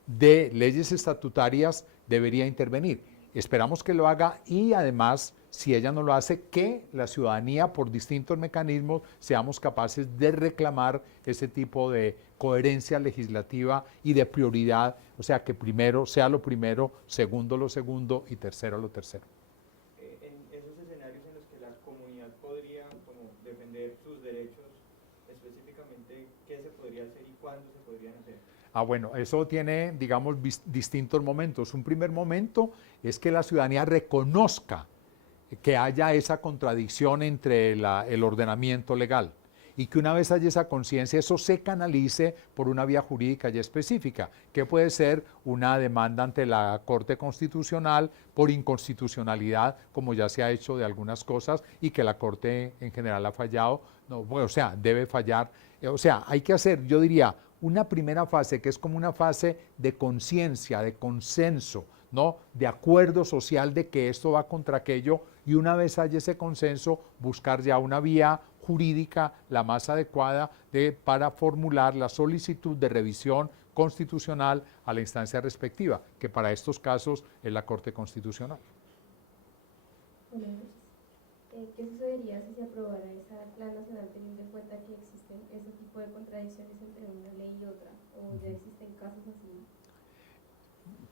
de leyes estatutarias, debería intervenir. Esperamos que lo haga y además, si ella no lo hace, que la ciudadanía por distintos mecanismos seamos capaces de reclamar ese tipo de coherencia legislativa y de prioridad, o sea, que primero sea lo primero, segundo lo segundo y tercero lo tercero. podrían hacer? Bueno, eso tiene, digamos, distintos momentos. Un primer momento es que la ciudadanía reconozca que haya esa contradicción entre el ordenamiento legal y que una vez haya esa conciencia, eso se canalice por una vía jurídica ya específica, que puede ser una demanda ante la Corte Constitucional por inconstitucionalidad, como ya se ha hecho de algunas cosas y que la Corte en general ha fallado, no, bueno, o sea, debe fallar. O sea, hay que hacer, yo diría, una primera fase que es como una fase de conciencia, de consenso, ¿no? De acuerdo social de que esto va contra aquello, y una vez haya ese consenso, buscar ya una vía jurídica la más adecuada para formular la solicitud de revisión constitucional a la instancia respectiva, que para estos casos es la Corte Constitucional. Buenas noches. ¿Qué sucedería si se aprobara ese Plan Nacional teniendo en cuenta que existen ese tipo de contradicciones entre una ley y otra? ¿O ya existen casos así?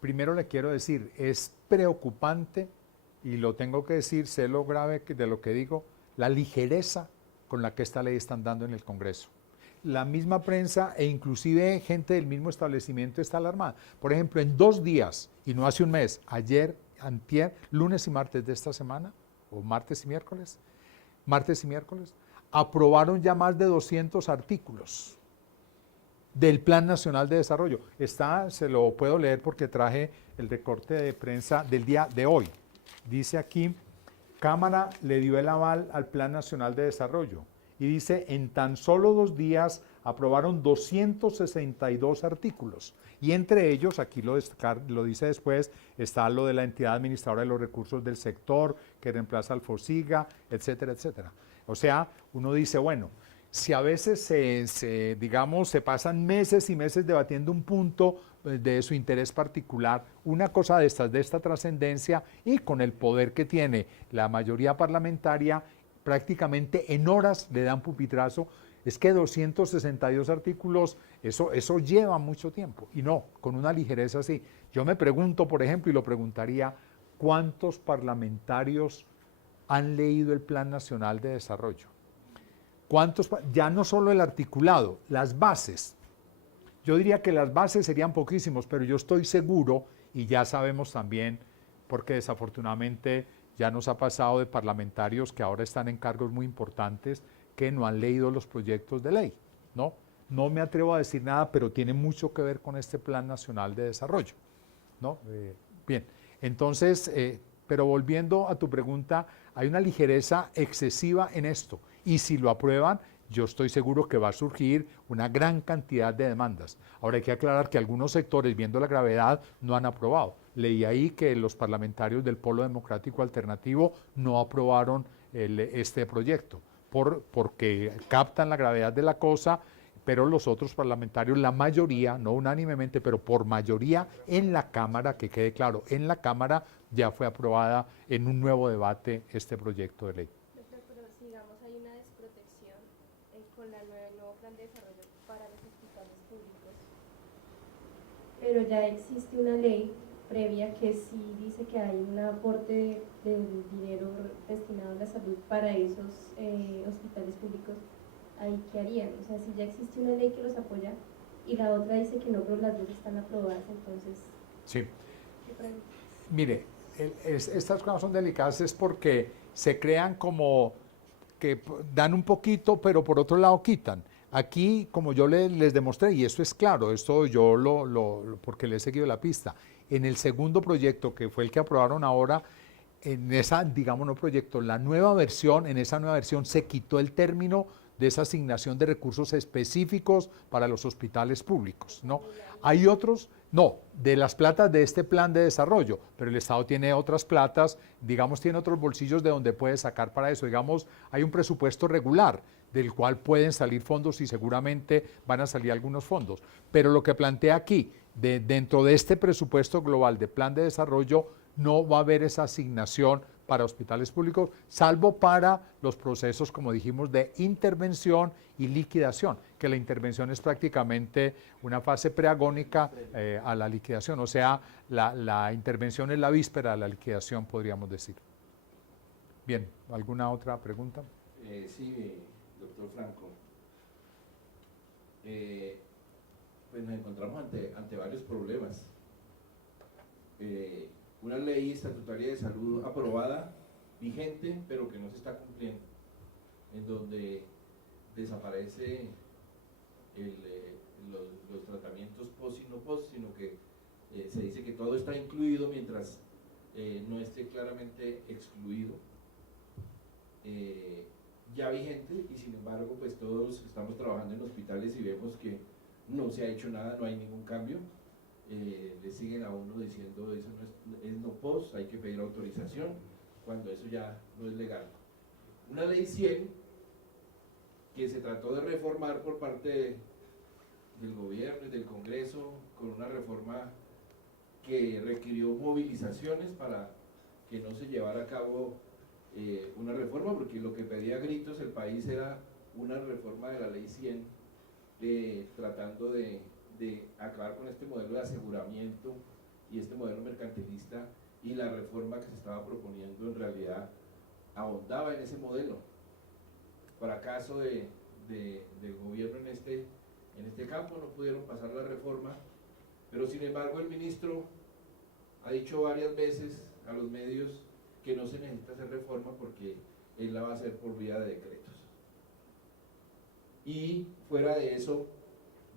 Primero le quiero decir, es preocupante, y lo tengo que decir, sé lo grave de lo que digo, la ligereza con la que esta ley está andando en el Congreso. La misma prensa e inclusive gente del mismo establecimiento está alarmada. Por ejemplo, en 2 días, y no hace un mes, ayer, antier, lunes y martes de esta semana, o martes y miércoles, aprobaron ya más de 200 artículos del Plan Nacional de Desarrollo. Se lo puedo leer porque traje el recorte de prensa del día de hoy. Dice aquí, Cámara le dio el aval al Plan Nacional de Desarrollo. Y dice, en tan solo 2 días aprobaron 262 artículos. Y entre ellos, aquí lo dice después, está lo de la entidad administradora de los recursos del sector, que reemplaza al FOSIGA, etcétera, etcétera. O sea, uno dice, bueno, si a veces se pasan meses y meses debatiendo un punto de su interés particular, una cosa de esta trascendencia y con el poder que tiene la mayoría parlamentaria, prácticamente en horas le dan pupitrazo. Es que 262 artículos, eso lleva mucho tiempo, y no, con una ligereza así. Yo me pregunto, por ejemplo, y lo preguntaría, ¿cuántos parlamentarios han leído el Plan Nacional de Desarrollo? ¿Cuántos? Ya no solo el articulado, las bases. Yo diría que las bases serían poquísimos, pero yo estoy seguro, y ya sabemos también, porque desafortunadamente ya nos ha pasado de parlamentarios que ahora están en cargos muy importantes, que no han leído los proyectos de ley, ¿no? No me atrevo a decir nada, pero tiene mucho que ver con este Plan Nacional de Desarrollo, ¿no? Bien, entonces, pero volviendo a tu pregunta, hay una ligereza excesiva en esto, y si lo aprueban, yo estoy seguro que va a surgir una gran cantidad de demandas. Ahora hay que aclarar que algunos sectores, viendo la gravedad, no han aprobado. Leí ahí que los parlamentarios del Polo Democrático Alternativo no aprobaron este proyecto, porque captan la gravedad de la cosa, pero los otros parlamentarios, la mayoría, no unánimemente, pero por mayoría en la Cámara, que quede claro, en la Cámara ya fue aprobada en un nuevo debate este proyecto de ley. Doctor, pero si digamos hay una desprotección con el nuevo plan de desarrollo para los hospitales públicos, pero ya existe una ley previa que sí dice que hay un aporte del dinero destinado a la salud para esos hospitales públicos, ¿ahí qué harían? O sea, si ya existe una ley que los apoya y la otra dice que no, pero las dos están aprobadas, entonces... Sí. Mire, estas cosas son delicadas es porque se crean como que dan un poquito, pero por otro lado quitan. Aquí, como yo les demostré, y esto es claro, esto yo porque le he seguido la pista, en el segundo proyecto, que fue el que aprobaron ahora, en esa, digamos, no proyecto, en esa nueva versión se quitó el término de esa asignación de recursos específicos para los hospitales públicos, ¿no? Hay otros, no, de las platas de este plan de desarrollo, pero el Estado tiene otras platas, digamos, tiene otros bolsillos de donde puede sacar para eso, digamos, hay un presupuesto regular del cual pueden salir fondos y seguramente van a salir algunos fondos, pero lo que plantea aquí, dentro de este presupuesto global de plan de desarrollo, no va a haber esa asignación para hospitales públicos, salvo para los procesos, como dijimos, de intervención y liquidación, que la intervención es prácticamente una fase preagónica a la liquidación, o sea, la intervención es la víspera de la liquidación, podríamos decir. Bien, ¿alguna otra pregunta? Sí, doctor Franco. pues nos encontramos ante varios problemas. Una ley estatutaria de salud aprobada, vigente, pero que no se está cumpliendo, en donde desaparece los tratamientos post y no post, sino que se dice que todo está incluido mientras no esté claramente excluido, ya vigente, y sin embargo pues todos estamos trabajando en hospitales y vemos que no se ha hecho nada, no hay ningún cambio. Le siguen a uno diciendo eso es no post, hay que pedir autorización, cuando eso ya no es legal. Una ley 100 que se trató de reformar por parte del gobierno y del Congreso, con una reforma que requirió movilizaciones para que no se llevara a cabo una reforma, porque lo que pedía a gritos el país era una reforma de la ley 100, tratando de acabar con este modelo de aseguramiento y este modelo mercantilista, y la reforma que se estaba proponiendo en realidad ahondaba en ese modelo. Fracaso del gobierno en este campo, no pudieron pasar la reforma, pero sin embargo el ministro ha dicho varias veces a los medios que no se necesita hacer reforma porque él la va a hacer por vía de decretos. Y fuera de eso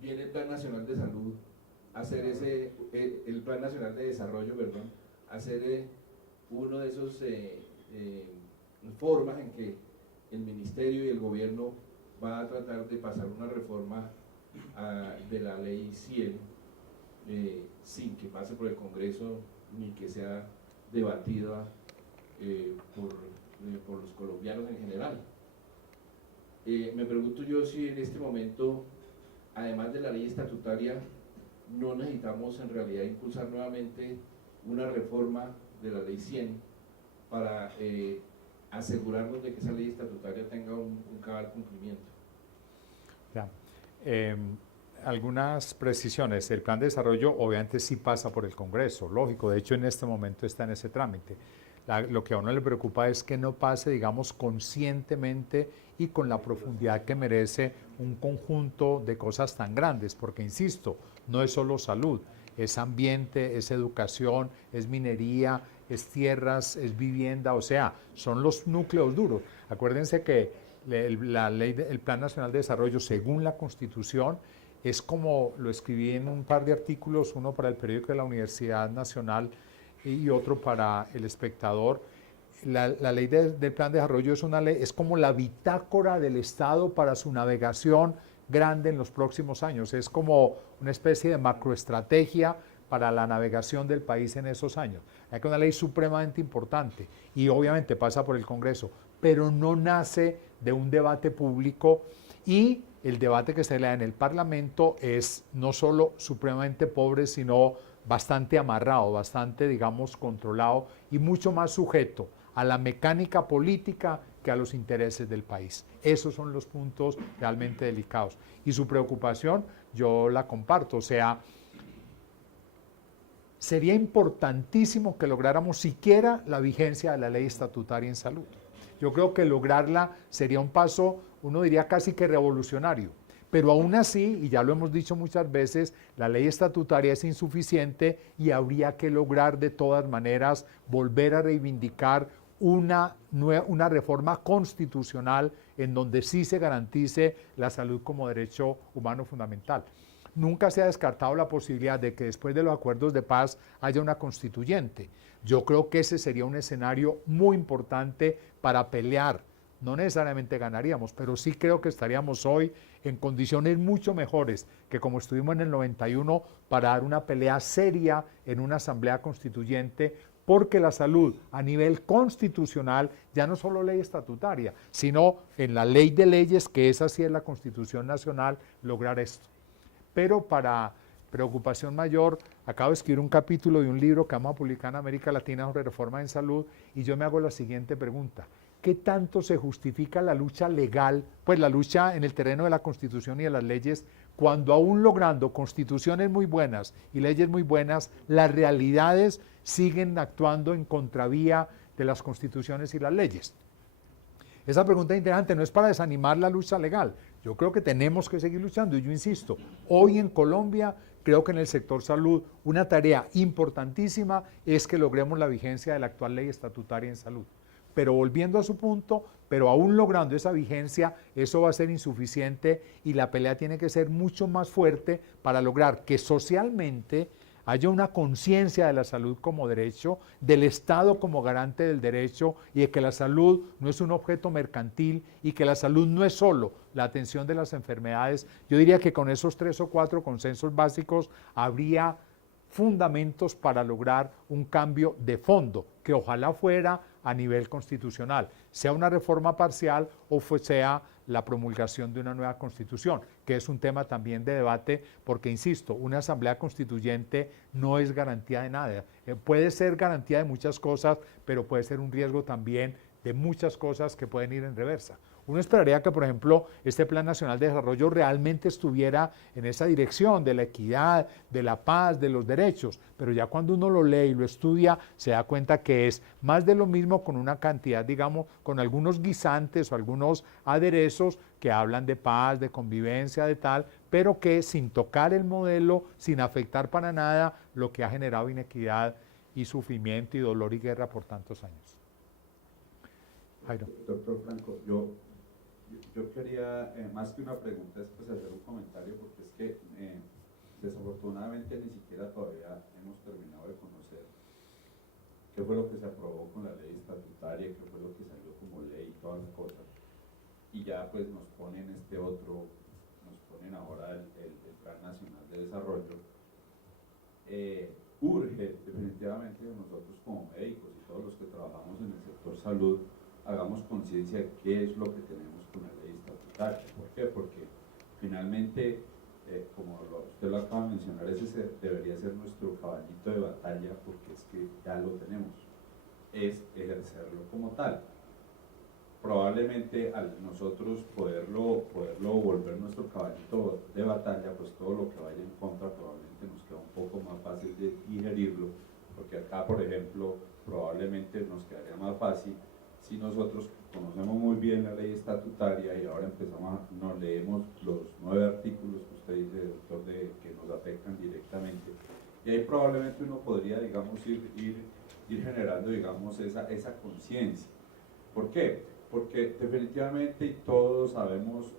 viene el Plan Nacional de Salud, hacer el Plan Nacional de Desarrollo, perdón, hacer uno de esos formas en que el ministerio y el gobierno va a tratar de pasar una reforma de la ley 100 sin que pase por el Congreso ni que sea debatida por los colombianos en general. Me pregunto yo si en este momento, además de la ley estatutaria, no necesitamos en realidad impulsar nuevamente una reforma de la ley 100 para asegurarnos de que esa ley estatutaria tenga un cabal cumplimiento. Ya. Algunas precisiones. El plan de desarrollo obviamente sí pasa por el Congreso, lógico, de hecho en este momento está en ese trámite. Lo que a uno le preocupa es que no pase, digamos, conscientemente y con la profundidad que merece un conjunto de cosas tan grandes, porque insisto, no es solo salud, es ambiente, es educación, es minería, es tierras, es vivienda, o sea, son los núcleos duros. Acuérdense que la ley el Plan Nacional de Desarrollo, según la Constitución, es como lo escribí en un par de artículos, uno para el periódico de la Universidad Nacional y otro para El Espectador. La ley del Plan de Desarrollo es una ley, es como la bitácora del Estado para su navegación grande en los próximos años, es como una especie de macroestrategia para la navegación del país en esos años. Es una ley supremamente importante y obviamente pasa por el Congreso, pero no nace de un debate público, y el debate que se le da en el Parlamento es no solo supremamente pobre, sino bastante amarrado, bastante, digamos, controlado y mucho más sujeto a la mecánica política que a los intereses del país. Esos son los puntos realmente delicados. Y su preocupación yo la comparto, o sea, sería importantísimo que lográramos siquiera la vigencia de la ley estatutaria en salud. Yo creo que lograrla sería un paso, uno diría casi que revolucionario, pero aún así, y ya lo hemos dicho muchas veces, la ley estatutaria es insuficiente y habría que lograr de todas maneras volver a reivindicar una reforma constitucional en donde sí se garantice la salud como derecho humano fundamental. Nunca se ha descartado la posibilidad de que después de los acuerdos de paz haya una constituyente. Yo creo que ese sería un escenario muy importante para pelear. No necesariamente ganaríamos, pero sí creo que estaríamos hoy en condiciones mucho mejores que como estuvimos en el 91 para dar una pelea seria en una asamblea constituyente, porque la salud a nivel constitucional, ya no solo ley estatutaria, sino en la ley de leyes, que esa sí es la Constitución Nacional, lograr esto. Pero para preocupación mayor, acabo de escribir un capítulo de un libro que vamos a publicar en América Latina sobre reforma en salud, y yo me hago la siguiente pregunta: ¿qué tanto se justifica la lucha legal, pues la lucha en el terreno de la Constitución y de las leyes, cuando aún logrando constituciones muy buenas y leyes muy buenas, las realidades siguen actuando en contravía de las constituciones y las leyes? esa pregunta es interesante, no es para desanimar la lucha legal. Yo creo que tenemos que seguir luchando y yo insisto, hoy en Colombia creo que en el sector salud una tarea importantísima es que logremos la vigencia de la actual ley estatutaria en salud. Pero volviendo a su punto, pero aún logrando esa vigencia, eso va a ser insuficiente y la pelea tiene que ser mucho más fuerte para lograr que socialmente haya una conciencia de la salud como derecho, del Estado como garante del derecho y de que la salud no es un objeto mercantil y que la salud no es solo la atención de las enfermedades. Yo diría que con esos 3 o 4 consensos básicos habría fundamentos para lograr un cambio de fondo, que ojalá fuera a nivel constitucional, sea una reforma parcial o sea la promulgación de una nueva constitución, que es un tema también de debate, porque insisto, una asamblea constituyente no es garantía de nada. Puede ser garantía de muchas cosas, pero puede ser un riesgo también de muchas cosas que pueden ir en reversa. Uno esperaría que, por ejemplo, este Plan Nacional de Desarrollo realmente estuviera en esa dirección de la equidad, de la paz, de los derechos, pero ya cuando uno lo lee y lo estudia, se da cuenta que es más de lo mismo con una cantidad, digamos, con algunos guisantes o algunos aderezos que hablan de paz, de convivencia, de tal, pero que sin tocar el modelo, sin afectar para nada lo que ha generado inequidad y sufrimiento y dolor y guerra por tantos años. Jairo. Doctor Franco, yo quería, más que una pregunta, es pues hacer un comentario, porque es que desafortunadamente ni siquiera todavía hemos terminado de conocer qué fue lo que se aprobó con la ley estatutaria, qué fue lo que salió como ley y todas las cosas. Y ya pues nos ponen nos ponen ahora el Plan Nacional de Desarrollo. Urge definitivamente nosotros como médicos y todos los que trabajamos en el sector salud, hagamos conciencia de qué es lo que tenemos con la ley estatutaria. ¿Por qué? Porque finalmente, como usted lo acaba de mencionar, ese debería ser nuestro caballito de batalla, porque es que ya lo tenemos, es ejercerlo como tal. Probablemente al nosotros poderlo volver nuestro caballito de batalla, pues todo lo que vaya en contra probablemente nos queda un poco más fácil de digerirlo, porque acá, por ejemplo, probablemente nos quedaría más fácil si nosotros conocemos muy bien la ley estatutaria y ahora nos leemos los 9 artículos que usted dice, doctor, que nos afectan directamente, y ahí probablemente uno podría, digamos, ir generando, digamos, esa conciencia. ¿Por qué? Porque definitivamente todos sabemos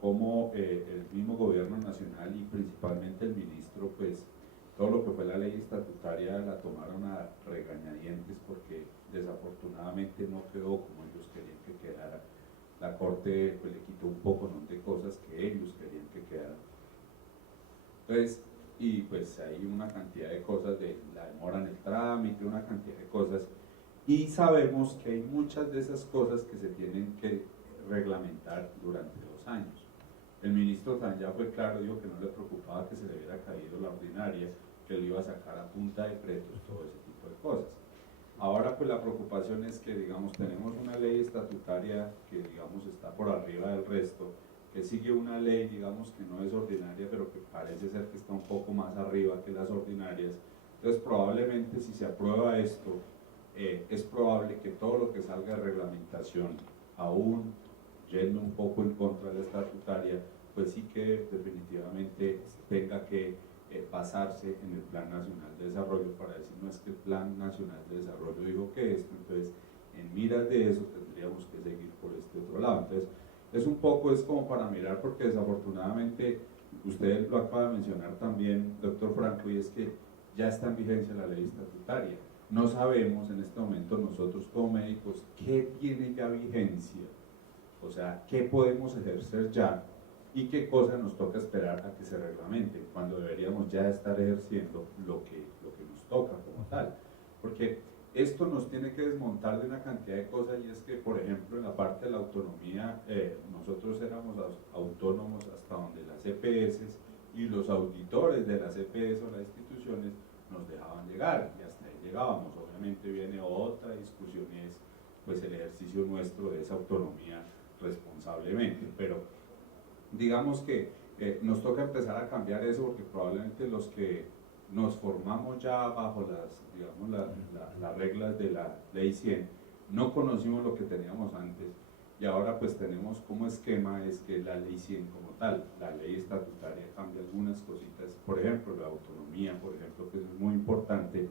cómo el mismo gobierno nacional y principalmente el ministro, pues todo lo que fue la ley estatutaria la tomaron a regañadientes, porque desafortunadamente no quedó como ellos querían que quedara. La Corte pues le quitó un poco de cosas que ellos querían que quedaran. Entonces, y pues hay una cantidad de cosas, de la demora en el trámite, una cantidad de cosas, y sabemos que hay muchas de esas cosas que se tienen que reglamentar durante 2 años. El ministro también ya fue claro, dijo que no le preocupaba que se le hubiera caído la ordinaria, que le iba a sacar a punta de pretos, todo ese tipo de cosas. Ahora pues la preocupación es que, digamos, tenemos una ley estatutaria que, digamos, está por arriba del resto, que sigue una ley, digamos, que no es ordinaria, pero que parece ser que está un poco más arriba que las ordinarias. Entonces probablemente si se aprueba esto, es probable que todo lo que salga de reglamentación, aún yendo un poco en contra de la estatutaria, pues sí que definitivamente tenga que basarse en el Plan Nacional de Desarrollo, para decir, no es que el Plan Nacional de Desarrollo dijo que esto, entonces en miras de eso tendríamos que seguir por este otro lado. Entonces es un poco, es como para mirar, porque desafortunadamente usted lo acaba de mencionar también, doctor Franco, y es que ya está en vigencia la ley estatutaria. No sabemos en este momento nosotros como médicos qué tiene ya vigencia, o sea, qué podemos ejercer ya y qué cosas nos toca esperar a que se reglamente, cuando deberíamos ya estar ejerciendo lo que nos toca como tal. Porque esto nos tiene que desmontar de una cantidad de cosas, y es que, por ejemplo, en la parte de la autonomía, nosotros éramos autónomos hasta donde las EPS y los auditores de las EPS o las instituciones nos dejaban llegar, y hasta ahí llegábamos. Obviamente viene otra discusión, y es pues el ejercicio nuestro de esa autonomía responsablemente, pero digamos que nos toca empezar a cambiar eso, porque probablemente los que nos formamos ya bajo las reglas de la Ley 100 no conocimos lo que teníamos antes, y ahora pues tenemos como esquema es que la ley 100 como tal, la ley estatutaria cambia algunas cositas, por ejemplo la autonomía, por ejemplo, que eso es muy importante,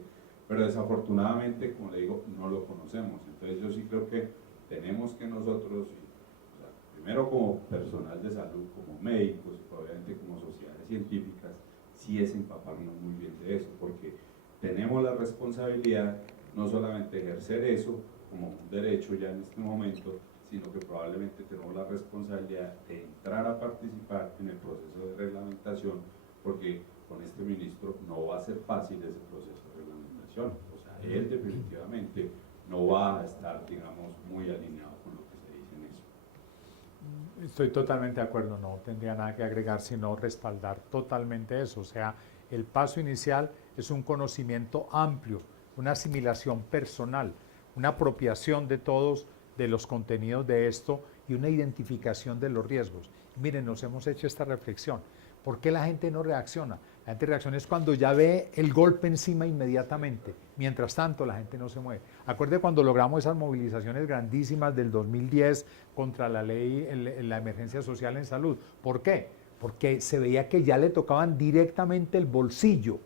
pero desafortunadamente, como le digo, no lo conocemos. Entonces yo sí creo que tenemos que nosotros, o sea, primero como personal de salud, como médicos, y obviamente como sociedades científicas, sí es empaparnos muy bien de eso, porque tenemos la responsabilidad no solamente de ejercer eso como un derecho ya en este momento, sino que probablemente tenemos la responsabilidad de entrar a participar en el proceso de reglamentación, porque con este ministro no va a ser fácil ese proceso de reglamentación. O sea, él definitivamente no va a estar, digamos, muy alineado con lo que se dice en eso. Estoy totalmente de acuerdo, no tendría nada que agregar, sino respaldar totalmente eso. O sea, el paso inicial es un conocimiento amplio, una asimilación personal, una apropiación de todos de los contenidos de esto y una identificación de los riesgos. Miren, nos hemos hecho esta reflexión. ¿Por qué la gente no reacciona? La gente reacciona es cuando ya ve el golpe encima inmediatamente. Mientras tanto, la gente no se mueve. Acuerde cuando logramos esas movilizaciones grandísimas del 2010 contra la ley, la emergencia social en salud. ¿Por qué? Porque se veía que ya le tocaban directamente el bolsillo,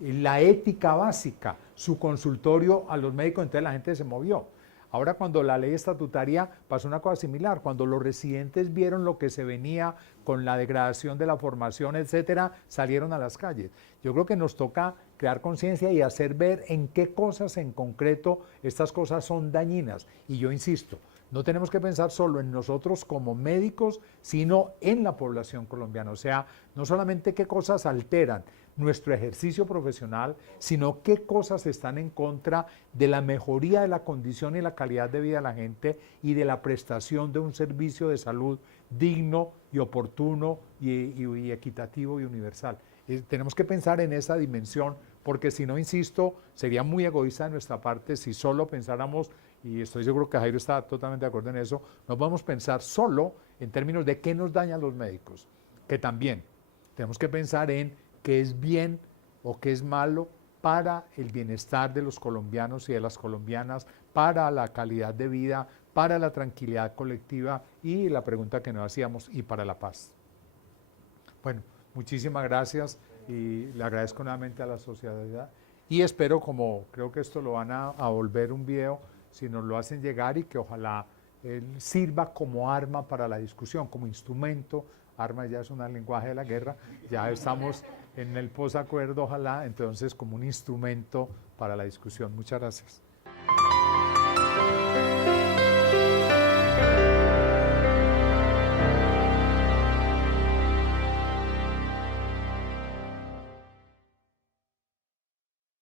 la ética básica, su consultorio a los médicos, entonces la gente se movió. Ahora cuando la ley estatutaria pasó una cosa similar, cuando los residentes vieron lo que se venía con la degradación de la formación, etcétera, salieron a las calles. Yo creo que nos toca crear conciencia y hacer ver en qué cosas en concreto estas cosas son dañinas. Y yo insisto, no tenemos que pensar solo en nosotros como médicos, sino en la población colombiana. O sea, no solamente qué cosas alteran nuestro ejercicio profesional, sino qué cosas están en contra de la mejoría de la condición y la calidad de vida de la gente y de la prestación de un servicio de salud digno y oportuno y equitativo y universal. Tenemos que pensar en esa dimensión, porque si no, insisto, sería muy egoísta de nuestra parte si solo pensáramos, y estoy seguro que Jairo está totalmente de acuerdo en eso, no podemos pensar solo en términos de qué nos daña a los médicos, que también tenemos que pensar en qué es bien o qué es malo para el bienestar de los colombianos y de las colombianas, para la calidad de vida, para la tranquilidad colectiva y la pregunta que nos hacíamos, y para la paz. Bueno, muchísimas gracias y le agradezco nuevamente a la sociedad y espero, como creo que esto lo van a volver un video, si nos lo hacen llegar, y que ojalá sirva como arma para la discusión, como instrumento. Arma ya es un lenguaje de la guerra, ya estamos en el posacuerdo, ojalá, entonces como un instrumento para la discusión. Muchas gracias.